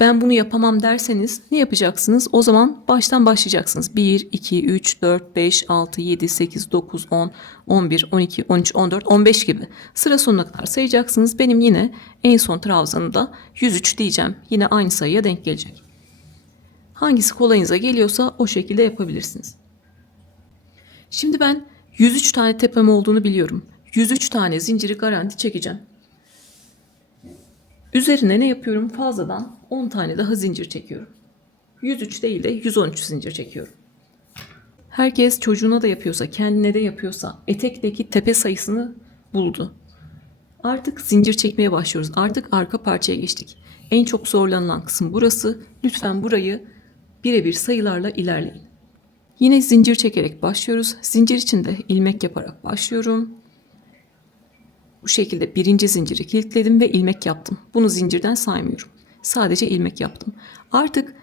Ben bunu yapamam derseniz ne yapacaksınız? O zaman baştan başlayacaksınız. 1, 2, 3, 4, 5, 6, 7, 8, 9, 10, 11, 12, 13, 14, 15 gibi sıra sonuna kadar sayacaksınız. Benim yine en son trabzanında 103 diyeceğim. Yine aynı sayıya denk gelecek. Hangisi kolayınıza geliyorsa o şekilde yapabilirsiniz. Şimdi ben 103 tane tepem olduğunu biliyorum. 103 tane zinciri garanti çekeceğim. Üzerine ne yapıyorum? Fazladan 10 tane daha zincir çekiyorum. 103 değil de 113 zincir çekiyorum. Herkes çocuğuna da yapıyorsa, kendine de yapıyorsa etekteki tepe sayısını buldu. Artık zincir çekmeye başlıyoruz. Artık arka parçaya geçtik. En çok zorlanılan kısım burası. Lütfen burayı birebir sayılarla ilerleyin. Yine zincir çekerek başlıyoruz. Zincir içinde ilmek yaparak başlıyorum. Bu şekilde birinci zinciri kilitledim ve ilmek yaptım. Bunu zincirden saymıyorum. Sadece ilmek yaptım. Artık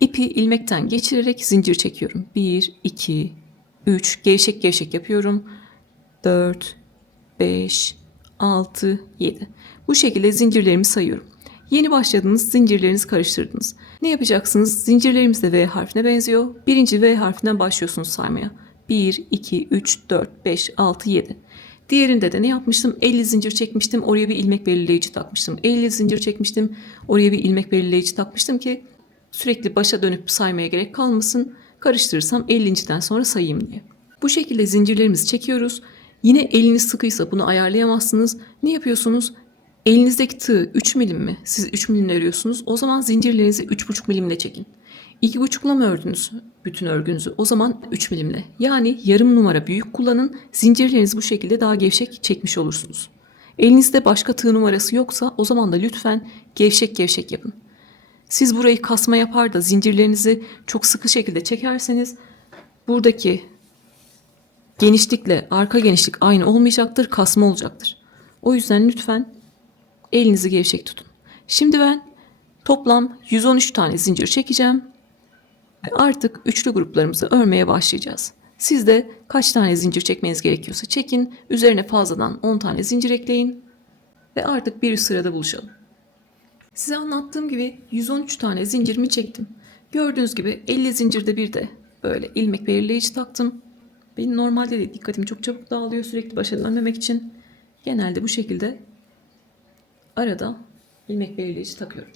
ipi ilmekten geçirerek zincir çekiyorum. 1, 2, 3 gevşek gevşek yapıyorum. 4, 5, 6, 7. Bu şekilde zincirlerimi sayıyorum. Yeni başladınız, zincirlerinizi karıştırdınız. Ne yapacaksınız? Zincirlerimiz de V harfine benziyor. Birinci V harfinden başlıyorsunuz saymaya. 1, 2, 3, 4, 5, 6, 7. Diğerinde de ne yapmıştım? 50 zincir çekmiştim. Oraya bir ilmek belirleyici takmıştım. 50 zincir çekmiştim. Oraya bir ilmek belirleyici takmıştım ki sürekli başa dönüp saymaya gerek kalmasın. Karıştırırsam 50.den sonra sayayım diye. Bu şekilde zincirlerimizi çekiyoruz. Yine eliniz sıkıysa bunu ayarlayamazsınız. Ne yapıyorsunuz? Elinizdeki tığ 3 milim mi? Siz 3 milimle örüyorsunuz. O zaman zincirlerinizi 3,5 milimle çekin. 2,5'la mı ördünüz bütün örgünüzü? O zaman 3 milimle. Yani yarım numara büyük kullanın. Zincirlerinizi bu şekilde daha gevşek çekmiş olursunuz. Elinizde başka tığ numarası yoksa o zaman da lütfen gevşek gevşek yapın. Siz burayı kasma yapar da zincirlerinizi çok sıkı şekilde çekerseniz buradaki genişlikle arka genişlik aynı olmayacaktır, kasma olacaktır. O yüzden lütfen elinizi gevşek tutun. Şimdi ben toplam 113 tane zincir çekeceğim. Ve artık üçlü gruplarımızı örmeye başlayacağız. Siz de kaç tane zincir çekmeniz gerekiyorsa çekin. Üzerine fazladan 10 tane zincir ekleyin. Ve artık bir üst sırada buluşalım. Size anlattığım gibi 113 tane zincirimi çektim. Gördüğünüz gibi 50 zincirde bir de böyle ilmek belirleyici taktım. Benim normalde de dikkatim çok çabuk dağılıyor sürekli başa dönmemek için. Genelde bu şekilde arada ilmek belirleyici takıyorum.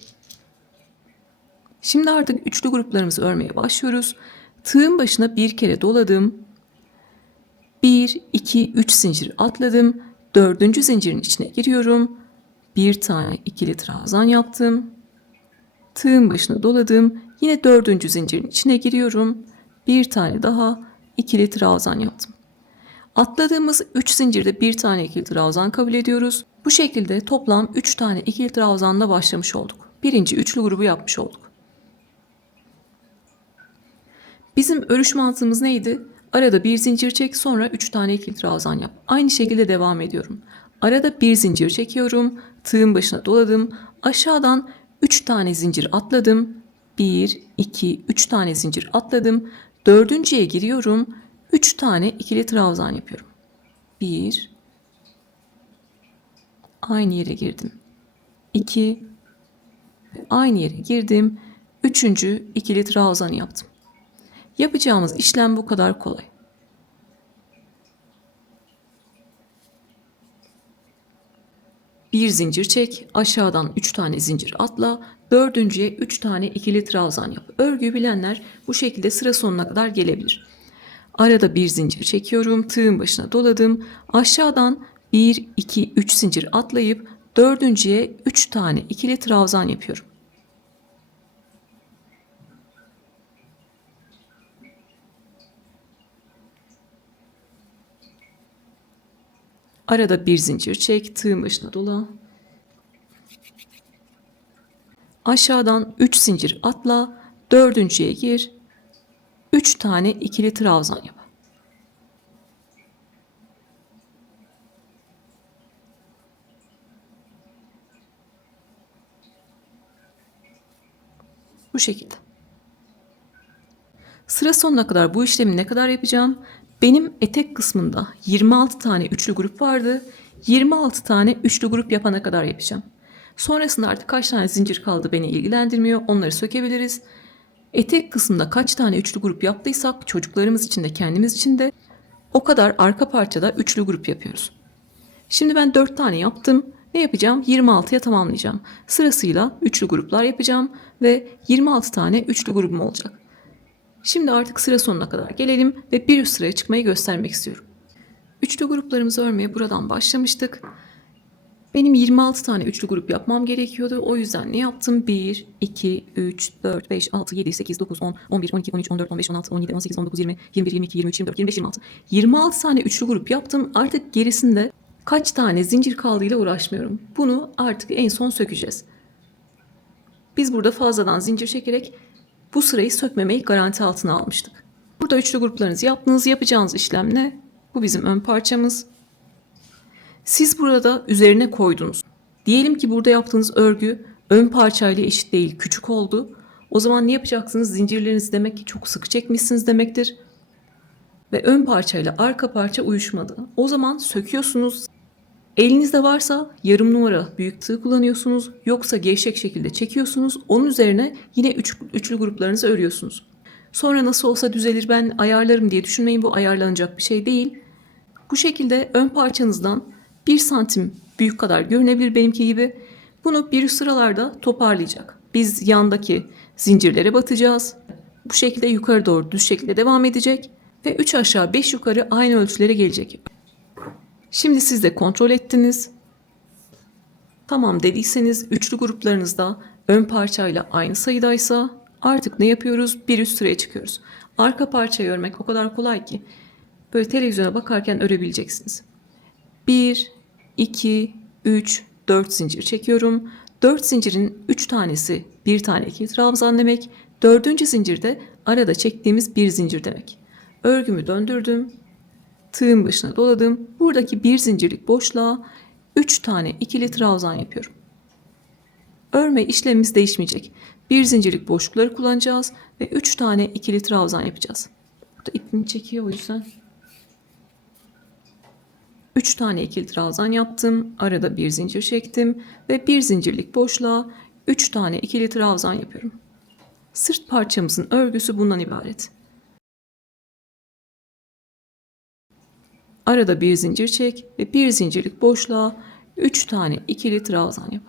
Şimdi artık üçlü gruplarımızı örmeye başlıyoruz. Tığın başına bir kere doladım. 1, 2, 3 zincir atladım. Dördüncü zincirin içine giriyorum. bir tane ikili trabzan yaptım. Tığın başına doladım. Yine dördüncü zincirin içine giriyorum. Bir tane daha ikili trabzan yaptım. Atladığımız 3 zincirde bir tane ikili trabzan kabul ediyoruz. Bu şekilde toplam 3 tane ikili trabzanla başlamış olduk. Birinci üçlü grubu yapmış olduk. Bizim örüş mantığımız neydi? Arada bir zincir çek, sonra 3 tane ikili trabzan yap. Aynı şekilde devam ediyorum. Arada bir zincir çekiyorum. Tığın başına doladım. Aşağıdan 3 tane zincir atladım. 1, 2, 3 tane zincir atladım. Dördüncüye giriyorum. 3 tane ikili trabzan yapıyorum. 1, aynı yere girdim. 2, aynı yere girdim. Üçüncü ikili trabzanı yaptım. Yapacağımız işlem bu kadar kolay. Bir zincir çek, aşağıdan 3 tane zincir atla, dördüncüye 3 tane ikili trabzan yap. Örgüyü bilenler bu şekilde sıra sonuna kadar gelebilir. Arada bir zincir çekiyorum, tığın başına doladım. Aşağıdan 1, 2, 3 zincir atlayıp dördüncüye 3 tane ikili trabzan yapıyorum. Arada bir zincir çek, tığın başına dola. Aşağıdan 3 zincir atla, dördüncüye gir. 3 tane ikili trabzan yap. Bu şekilde. Sıra sonuna kadar bu işlemi ne kadar yapacağım? Benim etek kısmında 26 tane üçlü grup vardı. 26 tane üçlü grup yapana kadar yapacağım. Sonrasında artık kaç tane zincir kaldı beni ilgilendirmiyor. Onları sökebiliriz. Etek kısmında kaç tane üçlü grup yaptıysak çocuklarımız için de kendimiz için de o kadar arka parçada üçlü grup yapıyoruz. Şimdi ben 4 tane yaptım. Ne yapacağım? 26'ya tamamlayacağım. Sırasıyla üçlü gruplar yapacağım ve 26 tane üçlü grubum olacak. Şimdi artık sıra sonuna kadar gelelim ve bir üst sıraya çıkmayı göstermek istiyorum. Üçlü gruplarımızı örmeye buradan başlamıştık. Benim 26 tane üçlü grup yapmam gerekiyordu. O yüzden ne yaptım? 1, 2, 3, 4, 5, 6, 7, 8, 9, 10, 11, 12, 13, 14, 15, 16, 17, 18, 19, 20, 21, 22, 23, 24, 25, 26. 26 tane üçlü grup yaptım. Artık gerisinde kaç tane zincir kaldığıyla uğraşmıyorum. Bunu artık en son sökeceğiz. Biz burada fazladan zincir çekerek bu sırayı sökmemeyi garanti altına almıştık. Burada üçlü gruplarınızı yaptınız. Yapacağınız işlem ne? Bu bizim ön parçamız. Siz burada üzerine koydunuz. Diyelim ki burada yaptığınız örgü ön parçayla eşit değil, küçük oldu. O zaman ne yapacaksınız? Zincirlerinizi demek ki çok sıkı çekmişsiniz demektir. Ve ön parçayla arka parça uyuşmadı. O zaman söküyorsunuz. Elinizde varsa yarım numara büyük tığ kullanıyorsunuz. Yoksa gevşek şekilde çekiyorsunuz. Onun üzerine yine üçlü gruplarınızı örüyorsunuz. Sonra nasıl olsa düzelir, ben ayarlarım diye düşünmeyin. Bu ayarlanacak bir şey değil. Bu şekilde ön parçanızdan 1 santim büyük kadar görünebilir benimki gibi. Bunu bir sıralarda toparlayacak. Biz yandaki zincirlere batacağız. Bu şekilde yukarı doğru düz şekilde devam edecek. Ve 3 aşağı 5 yukarı aynı ölçülere gelecek. Şimdi siz de kontrol ettiniz. Tamam dediyseniz üçlü gruplarınızda ön parçayla aynı sayıdaysa artık ne yapıyoruz? Bir üst sıraya çıkıyoruz. Arka parçayı örmek o kadar kolay ki böyle televizyona bakarken örebileceksiniz. 1, 2, 3, 4 zincir çekiyorum. 4 zincirin 3 tanesi bir tane ikili trabzan demek. 4. zincirde arada çektiğimiz bir zincir demek. Örgümü döndürdüm. Tığın başına doladım. Buradaki bir zincirlik boşluğa 3 tane ikili trabzan yapıyorum. Örme işlemimiz değişmeyecek. Bir zincirlik boşlukları kullanacağız ve 3 tane ikili trabzan yapacağız. Burada ipimi çekiyor o yüzden. 3 tane ikili trabzan yaptım. Arada bir zincir çektim ve bir zincirlik boşluğa 3 tane ikili trabzan yapıyorum. Sırt parçamızın örgüsü bundan ibaret. Arada bir zincir çek ve bir zincirlik boşluğa 3 tane ikili trabzan yap.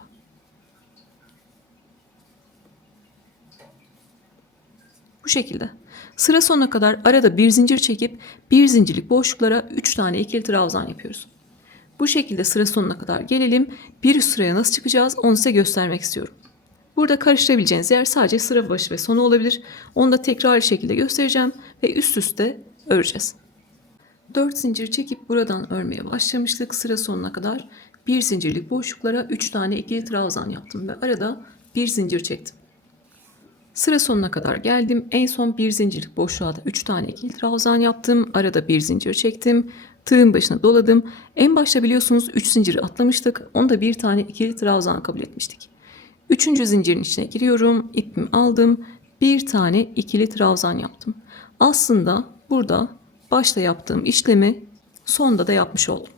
Bu şekilde. Sıra sonuna kadar arada bir zincir çekip bir zincirlik boşluklara 3 tane ikili trabzan yapıyoruz. Bu şekilde sıra sonuna kadar gelelim. Bir üst sıraya nasıl çıkacağız onu size göstermek istiyorum. Burada karıştırabileceğiniz yer sadece sıra başı ve sonu olabilir. Onu da tekrar şekilde göstereceğim ve üst üste öreceğiz. 4 zincir çekip buradan örmeye başlamıştık. Sıra sonuna kadar bir zincirlik boşluklara 3 tane ikili trabzan yaptım ve arada bir zincir çektim. Sıra sonuna kadar geldim. En son bir zincirlik boşluğa da 3 tane ikili trabzan yaptım. Arada bir zincir çektim. Tığın başına doladım. En başta biliyorsunuz 3 zinciri atlamıştık. Onda bir tane ikili trabzan kabul etmiştik. 3. zincirin içine giriyorum. İpimi aldım. Bir tane ikili trabzan yaptım. Aslında burada başta yaptığım işlemi sonda da yapmış oldum.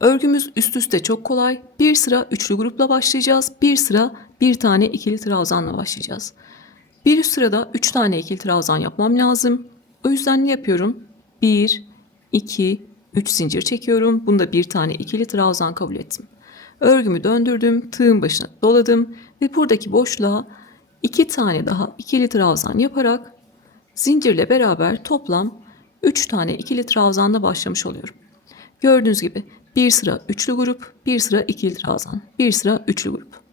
Örgümüz üst üste çok kolay. Bir sıra üçlü grupla başlayacağız. Bir sıra bir tane ikili trabzanla başlayacağız. Bir üst sırada 3 tane ikili trabzan yapmam lazım. O yüzden ne yapıyorum? 1, 2, 3 zincir çekiyorum. Bunda bir tane ikili trabzan kabul ettim. Örgümü döndürdüm. Tığın başına doladım. Ve buradaki boşluğa 2 tane daha ikili trabzan yaparak zincirle beraber toplam 3 tane ikili trabzanla başlamış oluyorum. Gördüğünüz gibi bir sıra üçlü grup, bir sıra ikili trabzan, bir sıra üçlü grup.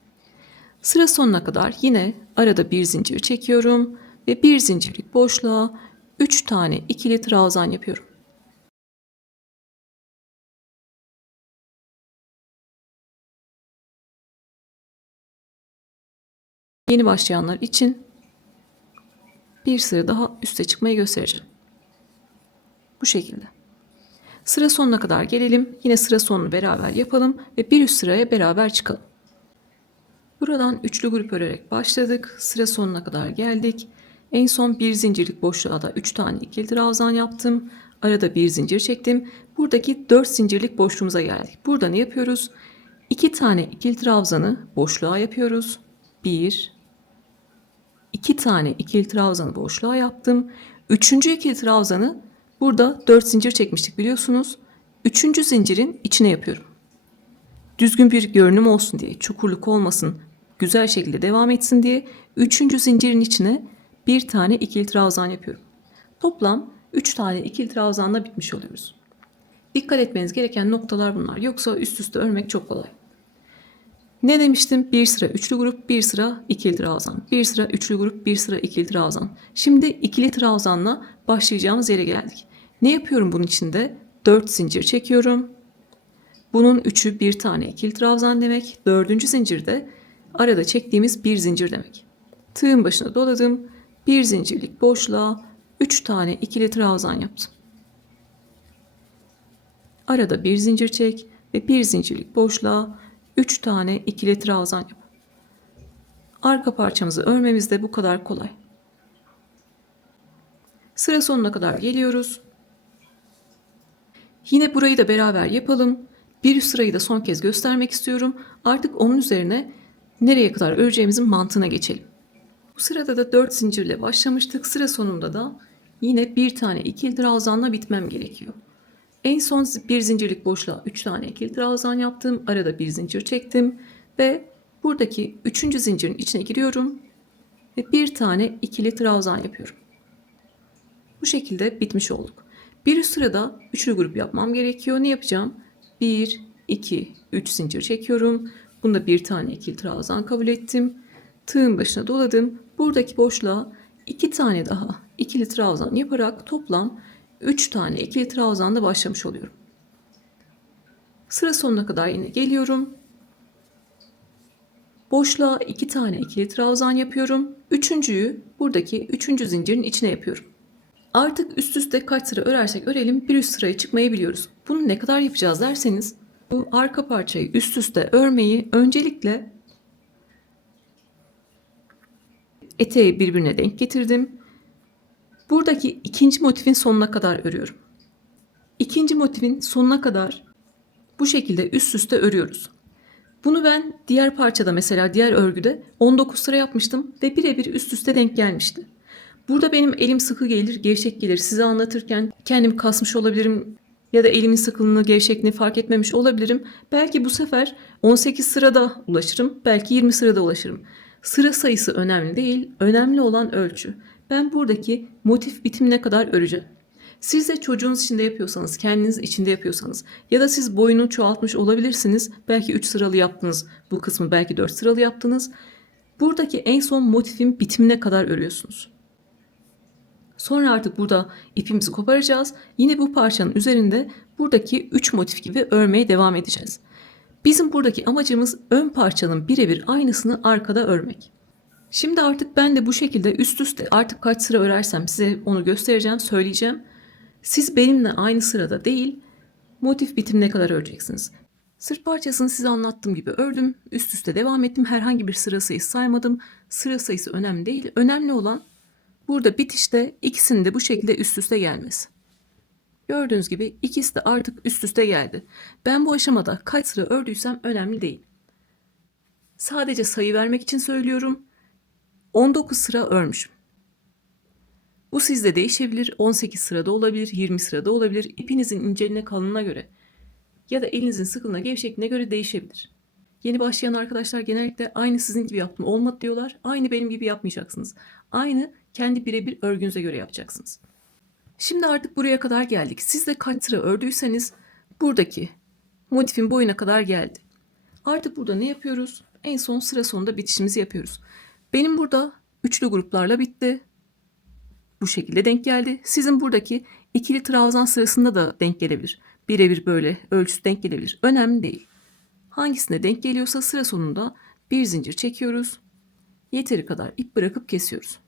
Sıra sonuna kadar yine arada bir zincir çekiyorum ve bir zincirlik boşluğa 3 tane ikili trabzan yapıyorum. Yeni başlayanlar için bir sıra daha üste çıkmayı göstereceğim. Bu şekilde. Sıra sonuna kadar gelelim. Yine sıra sonunu beraber yapalım ve bir üst sıraya beraber çıkalım. Buradan üçlü grup örerek başladık. Sıra sonuna kadar geldik. En son bir zincirlik boşluğa da 3 tane ikili trabzan yaptım. Arada bir zincir çektim. Buradaki 4 zincirlik boşluğumuza geldik. Burada ne yapıyoruz? 2 tane ikili trabzanı boşluğa yapıyoruz. 1, 2 tane ikili trabzanı boşluğa yaptım. 3. ikili trabzanı burada 4 zincir çekmiştik biliyorsunuz. 3. zincirin içine yapıyorum. Düzgün bir görünüm olsun diye, çukurluk olmasın, güzel şekilde devam etsin diye 3. zincirin içine bir tane ikili trabzan yapıyorum. Toplam 3 tane ikili trabzanla bitmiş oluyoruz. Dikkat etmeniz gereken noktalar bunlar. Yoksa üst üste örmek çok kolay. Ne demiştim? Bir sıra üçlü grup, bir sıra ikili trabzan. Bir sıra üçlü grup, bir sıra ikili trabzan. Şimdi ikili trabzanla başlayacağımız yere geldik. Ne yapıyorum bunun içinde? 4 zincir çekiyorum. Bunun 3'ü bir tane ikili trabzan demek. 4. zincirde arada çektiğimiz bir zincir demek. Tığın başına doladım. Bir zincirlik boşluğa 3 tane ikili trabzan yaptım. Arada bir zincir çek ve bir zincirlik boşluğa 3 tane ikili trabzan yap. Arka parçamızı örmemiz de bu kadar kolay. Sıra sonuna kadar geliyoruz. Yine burayı da beraber yapalım. Bir üst sırayı da son kez göstermek istiyorum. Artık onun üzerine nereye kadar öreceğimizin mantığına geçelim. Bu sırada da 4 zincirle başlamıştık. Sıra sonunda da yine bir tane ikili trabzanla bitmem gerekiyor. En son bir zincirlik boşluğa 3 tane ikili trabzan yaptım. Arada bir zincir çektim ve buradaki 3. zincirin içine giriyorum ve bir tane ikili trabzan yapıyorum. Bu şekilde bitmiş olduk. Bir üst sırada üçlü grup yapmam gerekiyor. Ne yapacağım? 1, 2, 3 zincir çekiyorum. Bunda bir tane ikili trabzan kabul ettim. Tığın başına doladım. Buradaki boşluğa 2 tane daha ikili trabzan yaparak toplam 3 tane ikili trabzanla başlamış oluyorum. Sıra sonuna kadar yine geliyorum. Boşluğa 2 tane ikili trabzan yapıyorum. Üçüncüyü buradaki 3. zincirin içine yapıyorum. Artık üst üste kaç sıra örersek örelim bir üst sıraya çıkmayı biliyoruz. Bunu ne kadar yapacağız derseniz bu arka parçayı üst üste örmeyi öncelikle eteği birbirine denk getirdim. Buradaki ikinci motifin sonuna kadar örüyorum. İkinci motifin sonuna kadar bu şekilde üst üste örüyoruz. Bunu ben diğer parçada mesela diğer örgüde 19 sıra yapmıştım ve birebir üst üste denk gelmişti. Burada benim elim sıkı gelir, gevşek gelir. Size anlatırken kendimi kasmış olabilirim ya da elimin sıkılığını, gevşekliğini fark etmemiş olabilirim. Belki bu sefer 18 sırada ulaşırım, belki 20 sırada ulaşırım. Sıra sayısı önemli değil, önemli olan ölçü. Ben buradaki motif bitimine kadar öreceğim. Siz de çocuğunuz için de yapıyorsanız, kendiniz için de yapıyorsanız ya da siz boyunu çoğaltmış olabilirsiniz. Belki 3 sıralı yaptınız bu kısmı, belki 4 sıralı yaptınız. Buradaki en son motifin bitimine kadar örüyorsunuz. Sonra artık burada ipimizi koparacağız. Yine bu parçanın üzerinde buradaki 3 motif gibi örmeye devam edeceğiz. Bizim buradaki amacımız ön parçanın birebir aynısını arkada örmek. Şimdi artık ben de bu şekilde üst üste artık kaç sıra örersem size onu göstereceğim, söyleyeceğim. Siz benimle aynı sırada değil, motif bitimine kadar öreceksiniz. Sırt parçasını size anlattığım gibi ördüm, üst üste devam ettim. Herhangi bir sıra sayısı saymadım. Sıra sayısı önemli değil. Önemli olan burada bitişte ikisinin de bu şekilde üst üste gelmesi. Gördüğünüz gibi ikisi de artık üst üste geldi. Ben bu aşamada kaç sıra ördüysem önemli değil. Sadece sayı vermek için söylüyorum. 19 sıra örmüşüm. Bu sizde değişebilir. 18 sırada olabilir, 20 sırada olabilir. İpinizin inceliğine, kalınlığına göre ya da elinizin sıkılığına, gevşekliğine göre değişebilir. Yeni başlayan arkadaşlar genellikle aynı sizin gibi yaptım olmadı diyorlar. Aynı benim gibi yapmayacaksınız. Aynı kendi birebir örgünüze göre yapacaksınız. Şimdi artık buraya kadar geldik. Siz de kaç sıra ördüyseniz buradaki motifin boyuna kadar geldi. Artık burada ne yapıyoruz? En son sıra sonunda bitişimizi yapıyoruz. Benim burada üçlü gruplarla bitti. Bu şekilde denk geldi. Sizin buradaki ikili trabzan sırasında da denk gelebilir. Birebir böyle ölçüsü denk gelebilir. Önemli değil. Hangisine denk geliyorsa sıra sonunda bir zincir çekiyoruz. Yeteri kadar ip bırakıp kesiyoruz.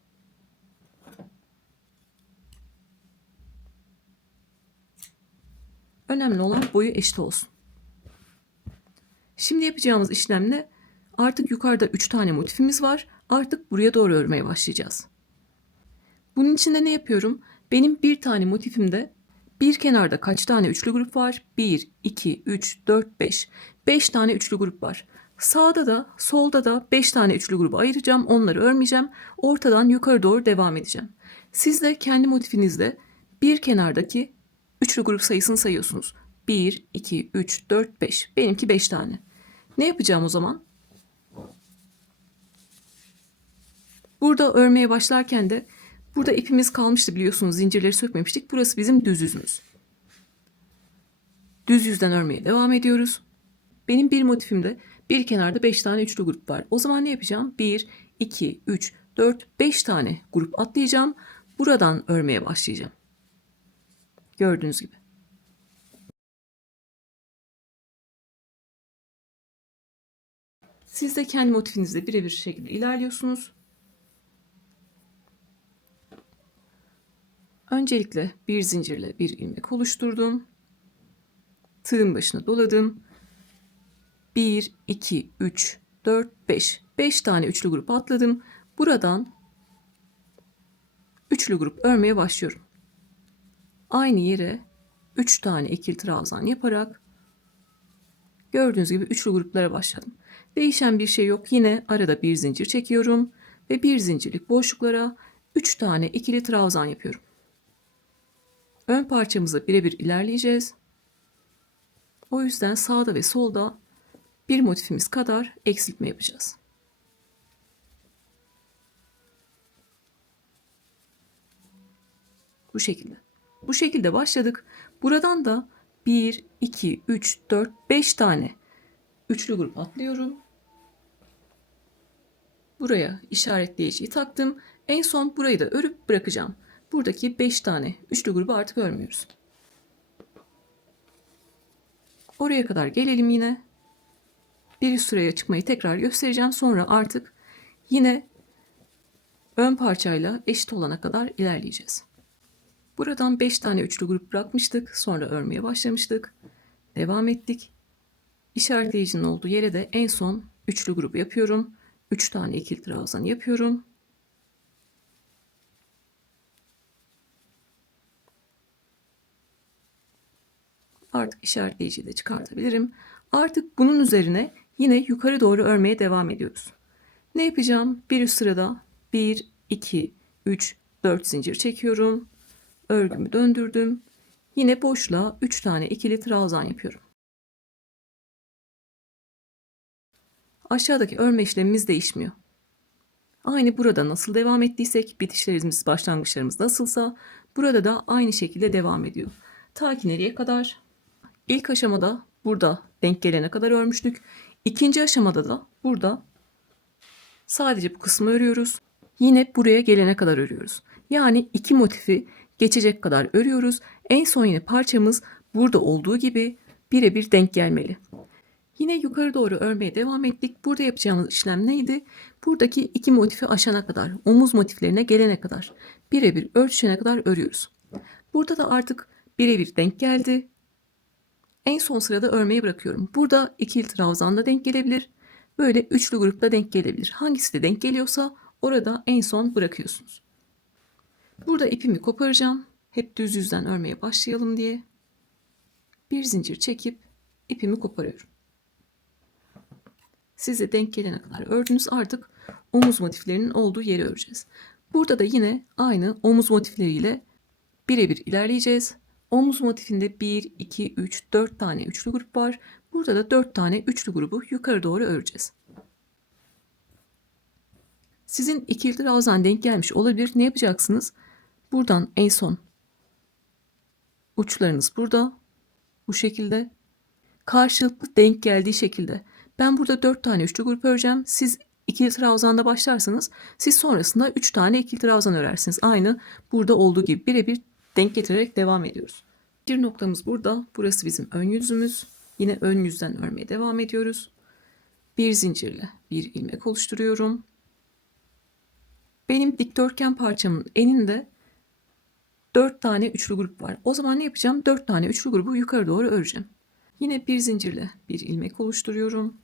Önemli olan boyu eşit olsun. Şimdi yapacağımız işlemle artık yukarıda 3 tane motifimiz var. Artık buraya doğru örmeye başlayacağız. Bunun için de ne yapıyorum? Benim bir tane motifimde bir kenarda kaç tane üçlü grup var? 1, 2, 3, 4, 5. 5 tane üçlü grup var. Sağda da solda da 5 tane üçlü grubu ayıracağım. Onları örmeyeceğim. Ortadan yukarı doğru devam edeceğim. Siz de kendi motifinizde bir kenardaki üçlü grup sayısını sayıyorsunuz. 1, 2, 3, 4, 5. Benimki 5 tane. Ne yapacağım o zaman? Burada örmeye başlarken de burada ipimiz kalmıştı biliyorsunuz. Zincirleri sökmemiştik. Burası bizim düz yüzümüz. Düz yüzden örmeye devam ediyoruz. Benim bir motifimde bir kenarda 5 tane üçlü grup var. O zaman ne yapacağım? 1, 2, 3, 4, 5 tane grup atlayacağım. Buradan örmeye başlayacağım. Gördüğünüz gibi. Siz de kendi motifinizde birebir şekilde ilerliyorsunuz. Öncelikle bir zincirle bir ilmek oluşturdum. Tığın başına doladım. 1, 2, 3, 4, 5. 5 tane üçlü grup atladım. Buradan üçlü grup örmeye başlıyorum. Aynı yere 3 tane ikili trabzan yaparak gördüğünüz gibi üçlü gruplara başladım. Değişen bir şey yok. Yine arada bir zincir çekiyorum ve bir zincirlik boşluklara 3 tane ikili trabzan yapıyorum. Ön parçamıza birebir ilerleyeceğiz. O yüzden sağda ve solda bir motifimiz kadar eksiltme yapacağız. Bu şekilde. Bu şekilde başladık. Buradan da 1, 2, 3, 4, 5 tane üçlü grup atlıyorum. Buraya işaretleyiciyi taktım. En son burayı da örüp bırakacağım. Buradaki 5 tane üçlü grubu artık örmüyoruz. Oraya kadar gelelim yine. Bir üst sıraya çıkmayı tekrar göstereceğim. Sonra artık yine ön parçayla eşit olana kadar ilerleyeceğiz. Buradan 5 tane üçlü grup bırakmıştık. Sonra örmeye başlamıştık. Devam ettik. İşaretleyicinin olduğu yere de en son üçlü grubu yapıyorum. 3 tane ikili trabzan yapıyorum. Artık işaretleyiciyi de çıkartabilirim. Artık bunun üzerine yine yukarı doğru örmeye devam ediyoruz. Ne yapacağım? Bir üst sırada 1, 2, 3, 4 zincir çekiyorum. Örgümü döndürdüm. Yine boşluğa 3 tane ikili trabzan yapıyorum. Aşağıdaki örme işlemimiz değişmiyor. Aynı burada nasıl devam ettiysek, bitişlerimiz, başlangıçlarımız nasılsa Burada da aynı şekilde devam ediyor. Ta ki nereye kadar? İlk aşamada burada denk gelene kadar örmüştük. İkinci aşamada da burada sadece bu kısmı örüyoruz. Yine buraya gelene kadar örüyoruz. Yani iki motifi geçecek kadar örüyoruz. En son yine parçamız burada olduğu gibi birebir denk gelmeli. Yine yukarı doğru örmeye devam ettik. Burada yapacağımız işlem neydi? Buradaki iki motifi aşana kadar, omuz motiflerine gelene kadar, birebir örtüşene kadar örüyoruz. Burada da artık birebir denk geldi. En son sırada örmeyi bırakıyorum. Burada ikili trabzan da denk gelebilir. Böyle üçlü grupta denk gelebilir. Hangisi de denk geliyorsa orada en son bırakıyorsunuz. Burada ipimi koparacağım. Hep düz yüzden örmeye başlayalım diye. Bir zincir çekip ipimi koparıyorum. Size denk gelene kadar ördünüz. Artık omuz motiflerinin olduğu yeri öreceğiz. Burada da yine aynı omuz motifleriyle birebir ilerleyeceğiz. Omuz motifinde 1, 2, 3, 4 tane üçlü grup var. Burada da 4 tane üçlü grubu yukarı doğru öreceğiz. Sizin ikili trabzan denk gelmiş olabilir. Ne yapacaksınız? Buradan en son uçlarınız burada. Bu şekilde. Karşılıklı denk geldiği şekilde. Ben burada 4 tane üçlü grup öreceğim. Siz ikili trabzanda başlarsanız siz sonrasında 3 tane ikili trabzan örersiniz. Aynı burada olduğu gibi birebir denk getirerek devam ediyoruz. Bir noktamız burada. Burası bizim ön yüzümüz. Yine ön yüzden örmeye devam ediyoruz. Bir zincirle bir ilmek oluşturuyorum. Benim dikdörtgen parçamın eninde 4 tane üçlü grup var. O zaman ne yapacağım? 4 tane üçlü grubu yukarı doğru öreceğim. Yine bir zincirle bir ilmek oluşturuyorum.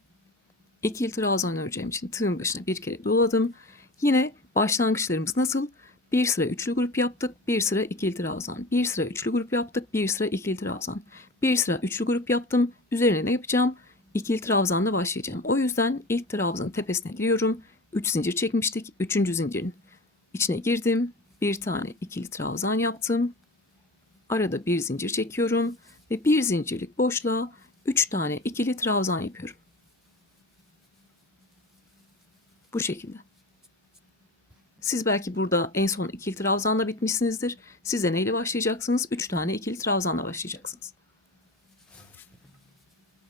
İkili trabzan öreceğim için tığın başına bir kere doladım. Yine başlangıçlarımız nasıl? Bir sıra üçlü grup yaptık, bir sıra ikili trabzan. Bir sıra üçlü grup yaptık, bir sıra ikili trabzan. Bir sıra üçlü grup yaptım. Üzerine ne yapacağım? İkili trabzanla başlayacağım. O yüzden ilk trabzanın tepesine giriyorum. 3 zincir çekmiştik. 3. zincirin içine girdim. Bir tane ikili trabzan yaptım. Arada bir zincir çekiyorum ve bir zincirlik boşluğa 3 tane ikili trabzan yapıyorum. Bu şekilde. Siz belki burada en son ikili trabzanla bitmişsinizdir. Siz de neyle başlayacaksınız? 3 tane ikili trabzanla başlayacaksınız.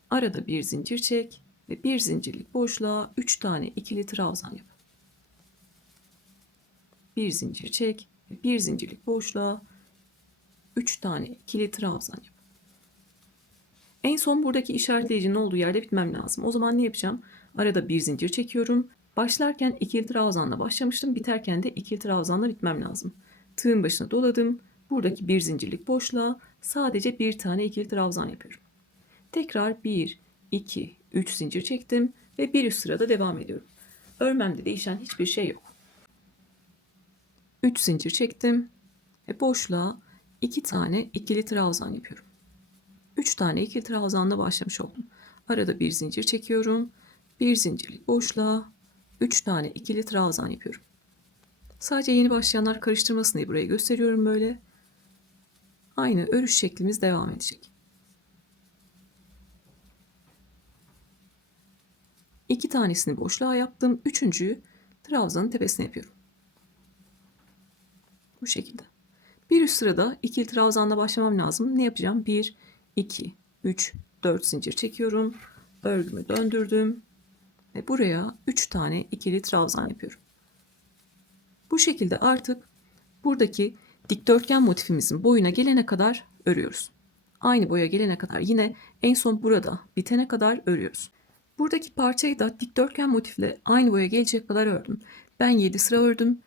Arada bir zincir çek ve bir zincirlik boşluğa 3 tane ikili trabzan yap. Bir zincir çek ve bir zincirlik boşluğa 3 tane ikili trabzan yap. En son buradaki işaretleyicinin olduğu yerde bitmem lazım. O zaman ne yapacağım? Arada bir zincir çekiyorum. Başlarken ikili trabzanla başlamıştım. Biterken de ikili trabzanla bitmem lazım. Tığın başına doladım. Buradaki bir zincirlik boşluğa sadece bir tane ikili trabzan yapıyorum. Tekrar 1, 2, 3 zincir çektim ve bir üst sırada devam ediyorum. Örmemde değişen hiçbir şey yok. 3 zincir çektim ve boşluğa 2 tane ikili trabzan yapıyorum. 3 tane ikili trabzanla başlamış oldum. Arada bir zincir çekiyorum. Bir zincirlik boşluğa 3 tane ikili trabzan yapıyorum. Sadece yeni başlayanlar karıştırmasın diye buraya gösteriyorum böyle. Aynı örüş şeklimiz devam edecek. 2 tanesini boşluğa yaptım. Üçüncüyü trabzanın tepesine yapıyorum. Bu şekilde. Bir üst sırada ikili trabzanla başlamam lazım. Ne yapacağım? 1, 2, 3, 4 zincir çekiyorum. Örgümü döndürdüm. Ve buraya 3 tane ikili trabzan yapıyorum. Bu şekilde artık buradaki dikdörtgen motifimizin boyuna gelene kadar örüyoruz. Aynı boya gelene kadar yine en son burada bitene kadar örüyoruz. Buradaki parçayı da dikdörtgen motifle aynı boya gelecek kadar ördüm. Ben 7 sıra ördüm.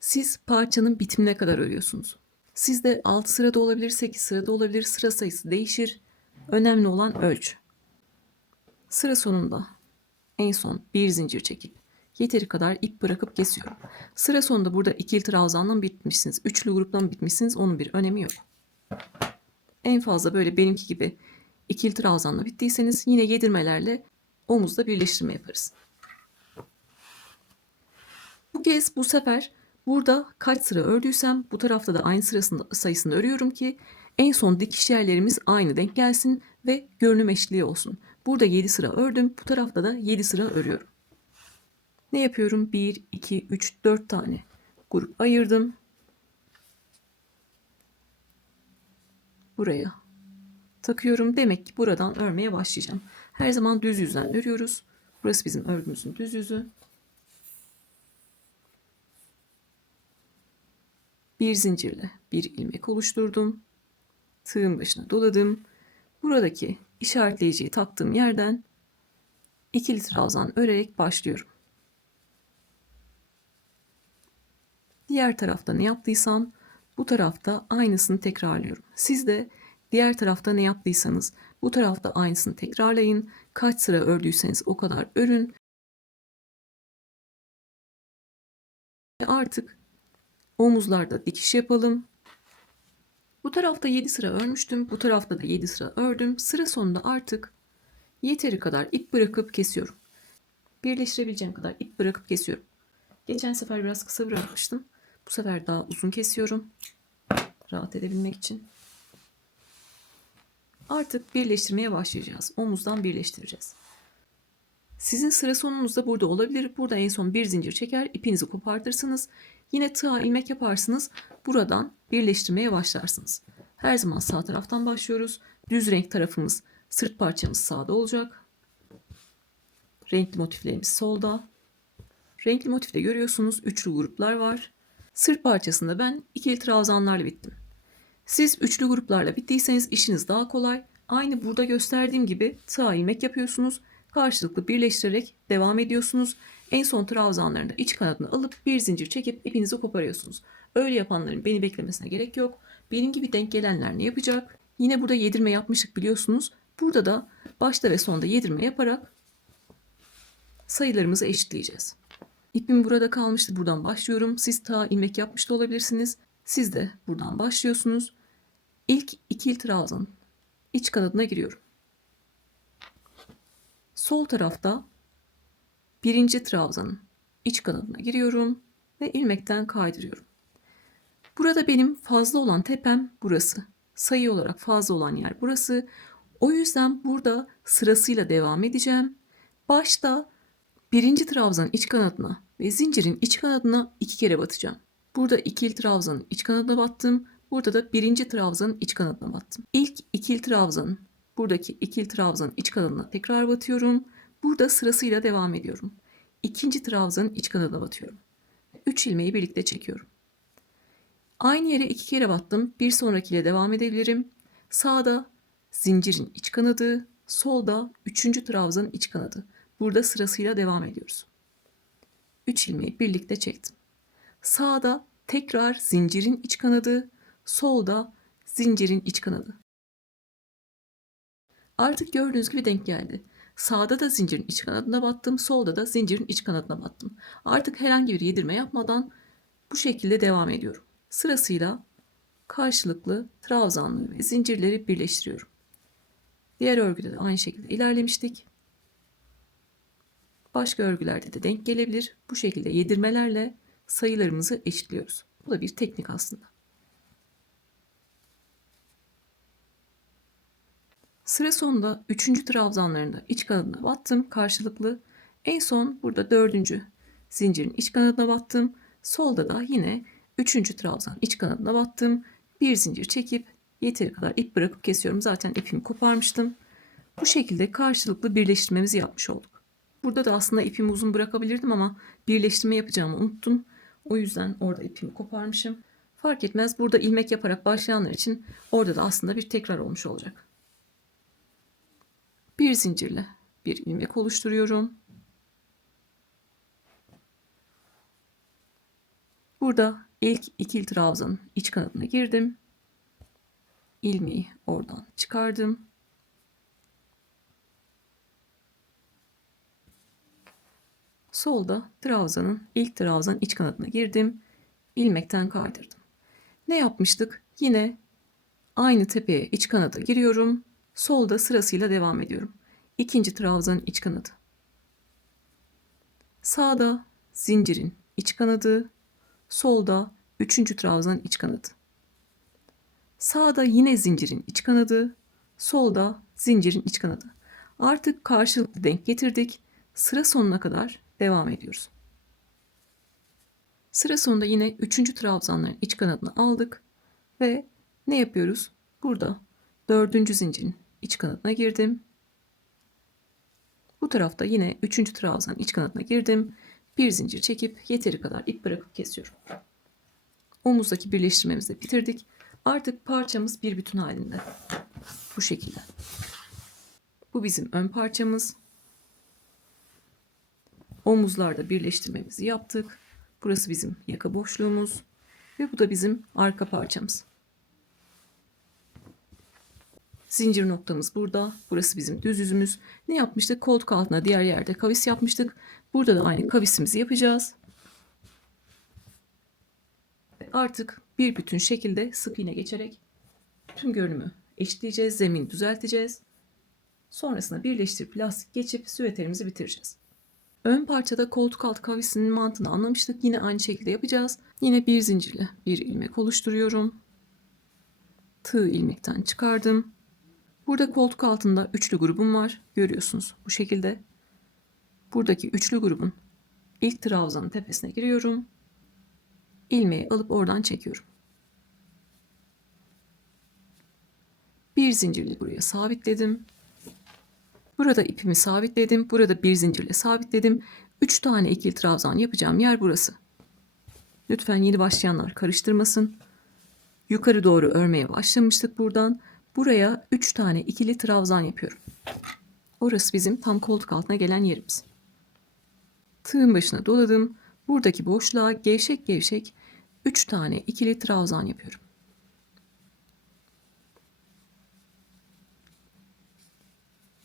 Siz parçanın bitimine kadar örüyorsunuz. Sizde 6 sırada olabilir, 8 sırada olabilir. Sıra sayısı değişir. Önemli olan ölçü. Sıra sonunda en son bir zincir çekip yeteri kadar ip bırakıp kesiyorum. Sıra sonunda burada ikili trabzanla mı bitmişsiniz, üçlü grupla mı bitmişsiniz onun bir önemi yok. En fazla böyle benimki gibi ikili trabzanla bittiyseniz yine yedirmelerle omuzda birleştirme yaparız. Bu sefer burada kaç sıra ördüysem bu tarafta da aynı sayısını örüyorum ki en son dikiş yerlerimiz aynı denk gelsin ve görünüm eşitliği olsun. Burada 7 sıra ördüm. Bu tarafta da 7 sıra örüyorum. Ne yapıyorum? 1, 2, 3, 4 tane grup ayırdım. buraya takıyorum. Demek ki buradan örmeye başlayacağım. Her zaman düz yüzden örüyoruz. Burası bizim örgümüzün düz yüzü. Bir zincirle bir ilmek oluşturdum. Tığın başına doladım. Buradaki işaretleyiciyi taktığım yerden ikili trabzan örerek başlıyorum. Diğer tarafta ne yaptıysam bu tarafta aynısını tekrarlıyorum. Siz de diğer tarafta ne yaptıysanız bu tarafta aynısını tekrarlayın. Kaç sıra ördüyseniz o kadar örün. Ve artık omuzlarda dikiş yapalım. Bu tarafta 7 sıra örmüştüm. Bu tarafta da 7 sıra ördüm. Sıra sonunda artık yeteri kadar ip bırakıp kesiyorum. Birleştirebileceğim kadar ip bırakıp kesiyorum. Geçen sefer biraz kısa bırakmıştım. Bu sefer daha uzun kesiyorum. Rahat edebilmek için. Artık birleştirmeye başlayacağız. Omuzdan birleştireceğiz. Sizin sıra sonunuz da burada olabilir. Burada en son bir zincir çeker, ipinizi kopartırsınız. Yine tığa ilmek yaparsınız. Buradan birleştirmeye başlarsınız. Her zaman sağ taraftan başlıyoruz. Düz renk tarafımız, sırt parçamız sağda olacak. Renkli motiflerimiz solda. Renkli motifte görüyorsunuz üçlü gruplar var. Sırt parçasında ben ikili trabzanlarla bittim. Siz üçlü gruplarla bittiyseniz işiniz daha kolay. Aynı burada gösterdiğim gibi tığa ilmek yapıyorsunuz. Karşılıklı birleştirerek devam ediyorsunuz. En son trabzanlarını da iç kanadını alıp bir zincir çekip ipinizi koparıyorsunuz. Öyle yapanların beni beklemesine gerek yok. Benim gibi denk gelenler ne yapacak? Yine burada yedirme yapmıştık biliyorsunuz. Burada da başta ve sonda yedirme yaparak sayılarımızı eşitleyeceğiz. İpim burada kalmıştı. Buradan başlıyorum. Siz tığa ilmek yapmış da olabilirsiniz. Siz de buradan başlıyorsunuz. İlk ikili trabzan iç kanadına giriyorum. Sol tarafta birinci trabzanın iç kanadına giriyorum ve ilmekten kaydırıyorum. Burada benim fazla olan tepem burası. Sayı olarak fazla olan yer burası. O yüzden burada sırasıyla devam edeceğim. Başta birinci trabzanın iç kanadına ve zincirin iç kanadına 2 kere batacağım. Burada ikili trabzanın iç kanadına battım. Burada da birinci trabzanın iç kanadına battım. İlk ikili trabzanın, buradaki ikili trabzanın iç kanadına tekrar batıyorum. Burada sırasıyla devam ediyorum. İkinci trabzanın iç kanadına batıyorum. 3 ilmeği birlikte çekiyorum. Aynı yere 2 kere battım. Bir sonrakiyle devam edebilirim. Sağda zincirin iç kanadı, solda 3. trabzanın iç kanadı. Burada sırasıyla devam ediyoruz. 3 ilmeği birlikte çektim. Sağda tekrar zincirin iç kanadı, solda zincirin iç kanadı. Artık gördüğünüz gibi denk geldi. Sağda da zincirin iç kanadına battım, solda da zincirin iç kanadına battım. Artık herhangi bir yedirme yapmadan bu şekilde devam ediyorum. Sırasıyla karşılıklı trabzanları ve zincirleri birleştiriyorum. Diğer örgüde de aynı şekilde ilerlemiştik. Başka örgülerde de denk gelebilir. Bu şekilde yedirmelerle sayılarımızı eşitliyoruz. Bu da bir teknik aslında. Sıra sonunda 3. trabzanlarında iç kanadına battım karşılıklı. En son burada 4. zincirin iç kanadına battım. Solda da yine 3. trabzan iç kanadına battım. Bir zincir çekip yeteri kadar ip bırakıp kesiyorum. Zaten ipimi koparmıştım. Bu şekilde karşılıklı birleştirmemizi yapmış olduk. Burada da aslında ipimi uzun bırakabilirdim ama birleştirme yapacağımı unuttum. O yüzden orada ipimi koparmışım. Fark etmez. Burada ilmek yaparak başlayanlar için orada da aslında bir tekrar olmuş olacak. Bir zincirle bir ilmek oluşturuyorum. Burada ilk ikili trabzanın iç kanadına girdim. İlmeği oradan çıkardım. Solda ilk trabzanın iç kanadına girdim. İlmekten kaydırdım. Ne yapmıştık? Yine aynı tepeye iç kanada giriyorum. Solda sırasıyla devam ediyorum. İkinci trabzanın iç kanadı. Sağda zincirin iç kanadı. Solda 3. trabzanın iç kanadı. Sağda yine zincirin iç kanadı. Solda zincirin iç kanadı. Artık karşılıklı denk getirdik. Sıra sonuna kadar devam ediyoruz. Sıra sonunda yine 3. trabzanların iç kanadını aldık ve ne yapıyoruz? Burada Dördüncü zincirin iç kanadına girdim. Bu tarafta yine 3. trabzanın iç kanadına girdim. Bir zincir çekip yeteri kadar ip bırakıp kesiyorum. Omuzdaki birleştirmemizi de bitirdik. Artık parçamız bir bütün halinde. Bu şekilde. Bu bizim ön parçamız. Omuzlarda birleştirmemizi yaptık. Burası bizim yaka boşluğumuz. Ve bu da bizim arka parçamız. Zincir noktamız burada. Burası bizim düz yüzümüz. Ne yapmıştık? Koltuk altına diğer yerde kavis yapmıştık. Burada da aynı kavisimizi yapacağız. Artık bir bütün şekilde sık iğne geçerek tüm görünümü eşitleyeceğiz. Zemini düzelteceğiz. Sonrasında birleştirip lastik geçip süveterimizi bitireceğiz. Ön parçada koltuk altı kavisinin mantığını anlamıştık. Yine aynı şekilde yapacağız. Yine bir zincirle bir ilmek oluşturuyorum. Tığ ilmekten çıkardım. Burada koltuk altında üçlü grubum var. Görüyorsunuz bu şekilde. Buradaki üçlü grubun ilk trabzanın tepesine giriyorum. İlmeği alıp oradan çekiyorum. Bir zincirle buraya sabitledim. Burada ipimi sabitledim. Burada bir zincirle sabitledim. 3 tane ikili trabzan yapacağım yer burası. Lütfen yeni başlayanlar karıştırmasın. Yukarı doğru örmeye başlamıştık buradan. Buraya 3 tane ikili trabzan yapıyorum. Orası bizim tam koltuk altına gelen yerimiz. Tığın başına doladım. Buradaki boşluğa gevşek gevşek 3 tane ikili trabzan yapıyorum.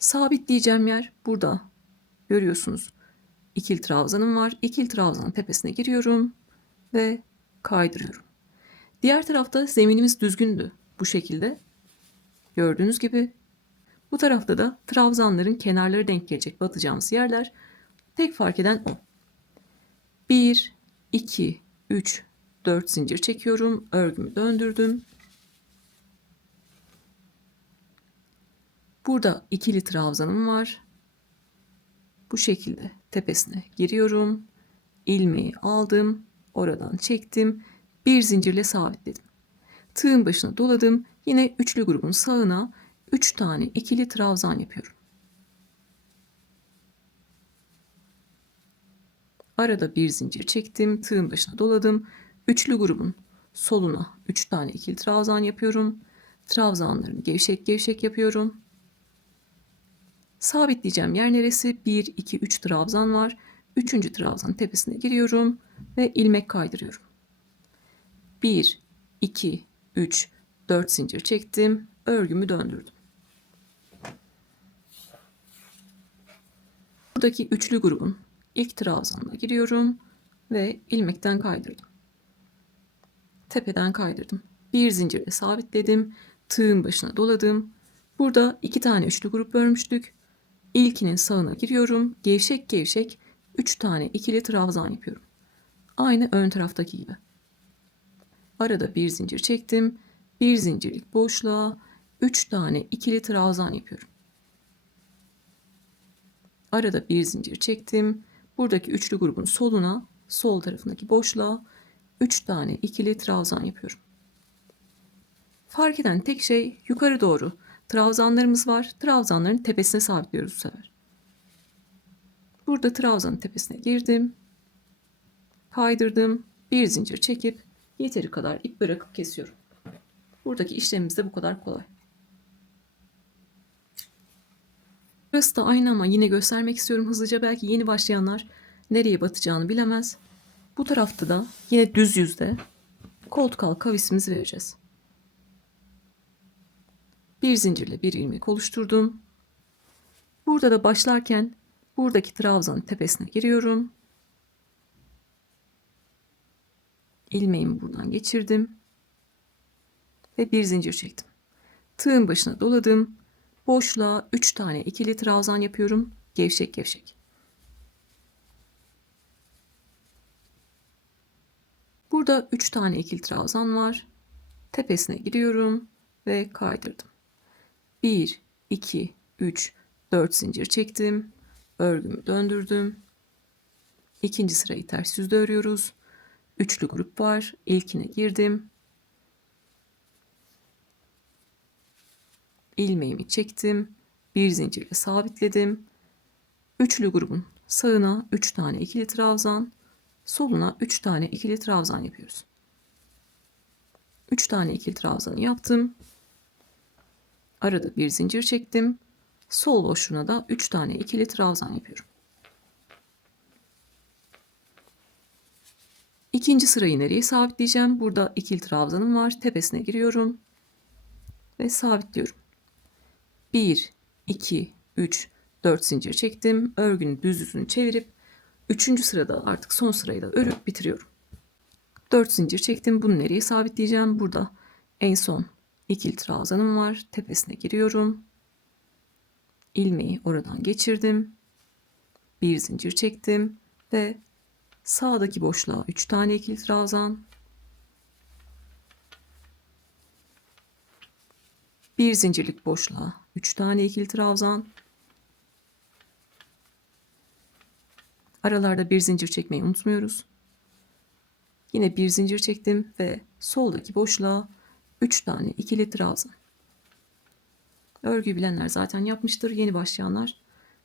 Sabitleyeceğim yer burada. Görüyorsunuz. İkili trabzanım var. İkili trabzanın tepesine giriyorum ve kaydırıyorum. Diğer tarafta zeminimiz düzgündü. Bu şekilde. Gördüğünüz gibi. Bu tarafta da trabzanların kenarları denk gelecek batacağımız yerler. Tek fark eden o. 1, 2, 3, 4 zincir çekiyorum. Örgümü döndürdüm. Burada ikili trabzanım var. Bu şekilde tepesine giriyorum. İlmeği aldım. Oradan çektim. Bir zincirle sabitledim. Tığın başına doladım. Yine üçlü grubun sağına 3 tane ikili trabzan yapıyorum. Arada bir zincir çektim. Tığın başına doladım. Üçlü grubun soluna 3 tane ikili trabzan yapıyorum. Trabzanlarını gevşek gevşek yapıyorum. Sabitleyeceğim yer neresi? 1, 2, 3 trabzan var. 3. trabzanın tepesine giriyorum ve ilmek kaydırıyorum. 1, 2, 3, 4 zincir çektim. Örgümü döndürdüm. Buradaki üçlü grubun ilk trabzanına giriyorum ve ilmekten kaydırdım. Tepeden kaydırdım. Bir zincirle sabitledim. Tığın başına doladım. Burada 2 tane üçlü grup örmüştük. İlkinin sağına giriyorum. Gevşek gevşek 3 tane ikili trabzan yapıyorum. Aynı ön taraftaki gibi. Arada bir zincir çektim. Bir zincirlik boşluğa 3 tane ikili trabzan yapıyorum. Arada bir zincir çektim. Buradaki üçlü grubun soluna, sol tarafındaki boşluğa 3 tane ikili trabzan yapıyorum. Fark eden tek şey yukarı doğru trabzanlarımız var. Trabzanların tepesine sabitliyoruz bu sefer. Burada trabzanın tepesine girdim. Kaydırdım. Bir zincir çekip yeteri kadar ip bırakıp kesiyorum. Buradaki işlemimiz de bu kadar kolay. Burası da aynı ama yine göstermek istiyorum hızlıca. Belki yeni başlayanlar nereye batacağını bilemez. Bu tarafta da yine düz yüzde koltuk altı kavisimizi vereceğiz. Bir zincirle bir ilmek oluşturdum. Burada da başlarken buradaki trabzanın tepesine giriyorum. İlmeğimi buradan geçirdim. Ve bir zincir çektim. Tığın başına doladım. Boşluğa 3 tane ikili trabzan yapıyorum. Gevşek gevşek. Burada 3 tane ikili trabzan var. Tepesine giriyorum ve kaydırdım. 1, 2, 3, 4 zincir çektim. Örgümü döndürdüm. İkinci sırayı ters yüzde örüyoruz. Üçlü grup var. İlkine girdim. ilmeğimi çektim. Bir zincirle sabitledim. Üçlü grubun sağına 3 tane ikili trabzan, soluna 3 tane ikili trabzan yapıyoruz. 3 tane ikili trabzanı yaptım. Arada bir zincir çektim. Sol boşluğuna da 3 tane ikili trabzan yapıyorum. İkinci sırayı nereye sabitleyeceğim? Burada ikili trabzanım var. Tepesine giriyorum ve sabitliyorum. 1, 2, 3, 4 zincir çektim. Örgünün düz yüzünü çevirip 3. sırada artık son sırayı da örüp bitiriyorum. 4 zincir çektim. Bunu nereye sabitleyeceğim? Burada en son ikili trabzanım var. Tepesine giriyorum. İlmeği oradan geçirdim. Bir zincir çektim ve sağdaki boşluğa 3 tane ikili trabzan. Bir zincirlik boşluğa 3 tane ikili trabzan. Aralarda bir zincir çekmeyi unutmuyoruz. Yine bir zincir çektim ve soldaki boşluğa 3 tane ikili trabzan. Örgüyü bilenler zaten yapmıştır. Yeni başlayanlar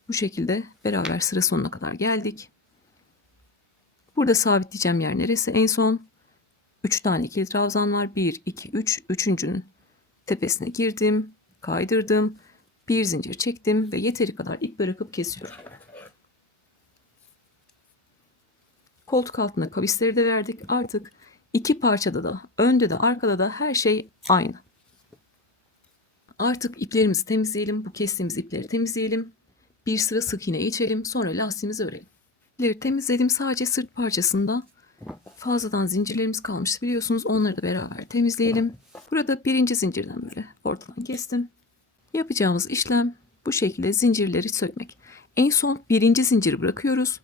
bu şekilde beraber sıra sonuna kadar geldik. Burada sabitleyeceğim yer neresi? En son 3 tane ikili trabzan var. 1, 2, 3. Üçüncünün tepesine girdim. Kaydırdım. Bir zincir çektim ve yeteri kadar ip bırakıp kesiyorum. Koltuk altına kavisleri de verdik. Artık iki parçada da, önde de arkada da her şey aynı. Artık iplerimizi temizleyelim. Bu kestiğimiz ipleri temizleyelim. Bir sıra sık iğne geçelim. Sonra lastiğimizi örelim. İpleri temizledim. Sadece sırt parçasında fazladan zincirlerimiz kalmıştı biliyorsunuz. Onları da beraber temizleyelim. Burada birinci zincirden böyle ortadan kestim. Yapacağımız işlem bu şekilde zincirleri sökmek. En son birinci zinciri bırakıyoruz.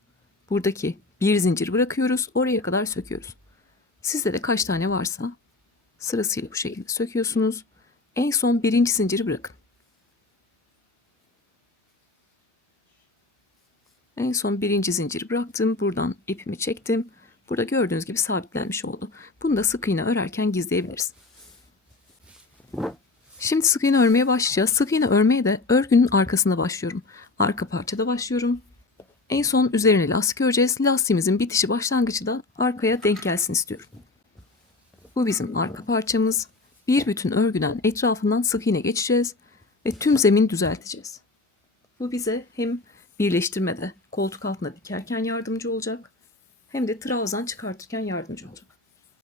Buradaki bir zincir bırakıyoruz. Oraya kadar söküyoruz. Sizde de kaç tane varsa sırasıyla bu şekilde söküyorsunuz. En son birinci zinciri bırakın. En son birinci zinciri bıraktım. Buradan ipimi çektim. Burada gördüğünüz gibi sabitlenmiş oldu. Bunu da sık iğne örerken gizleyebiliriz. Şimdi sık iğne örmeye başlayacağız. Sık iğne örmeye de örgünün arkasında başlıyorum. Arka parçada başlıyorum. En son üzerine lastik öreceğiz. Lastiğimizin bitişi başlangıcı da arkaya denk gelsin istiyorum. Bu bizim arka parçamız. Bir bütün örgüden etrafından sık iğne geçeceğiz ve tüm zemin düzelteceğiz. Bu bize hem birleştirmede koltuk altına dikerken yardımcı olacak hem de trabzan çıkartırken yardımcı olacak.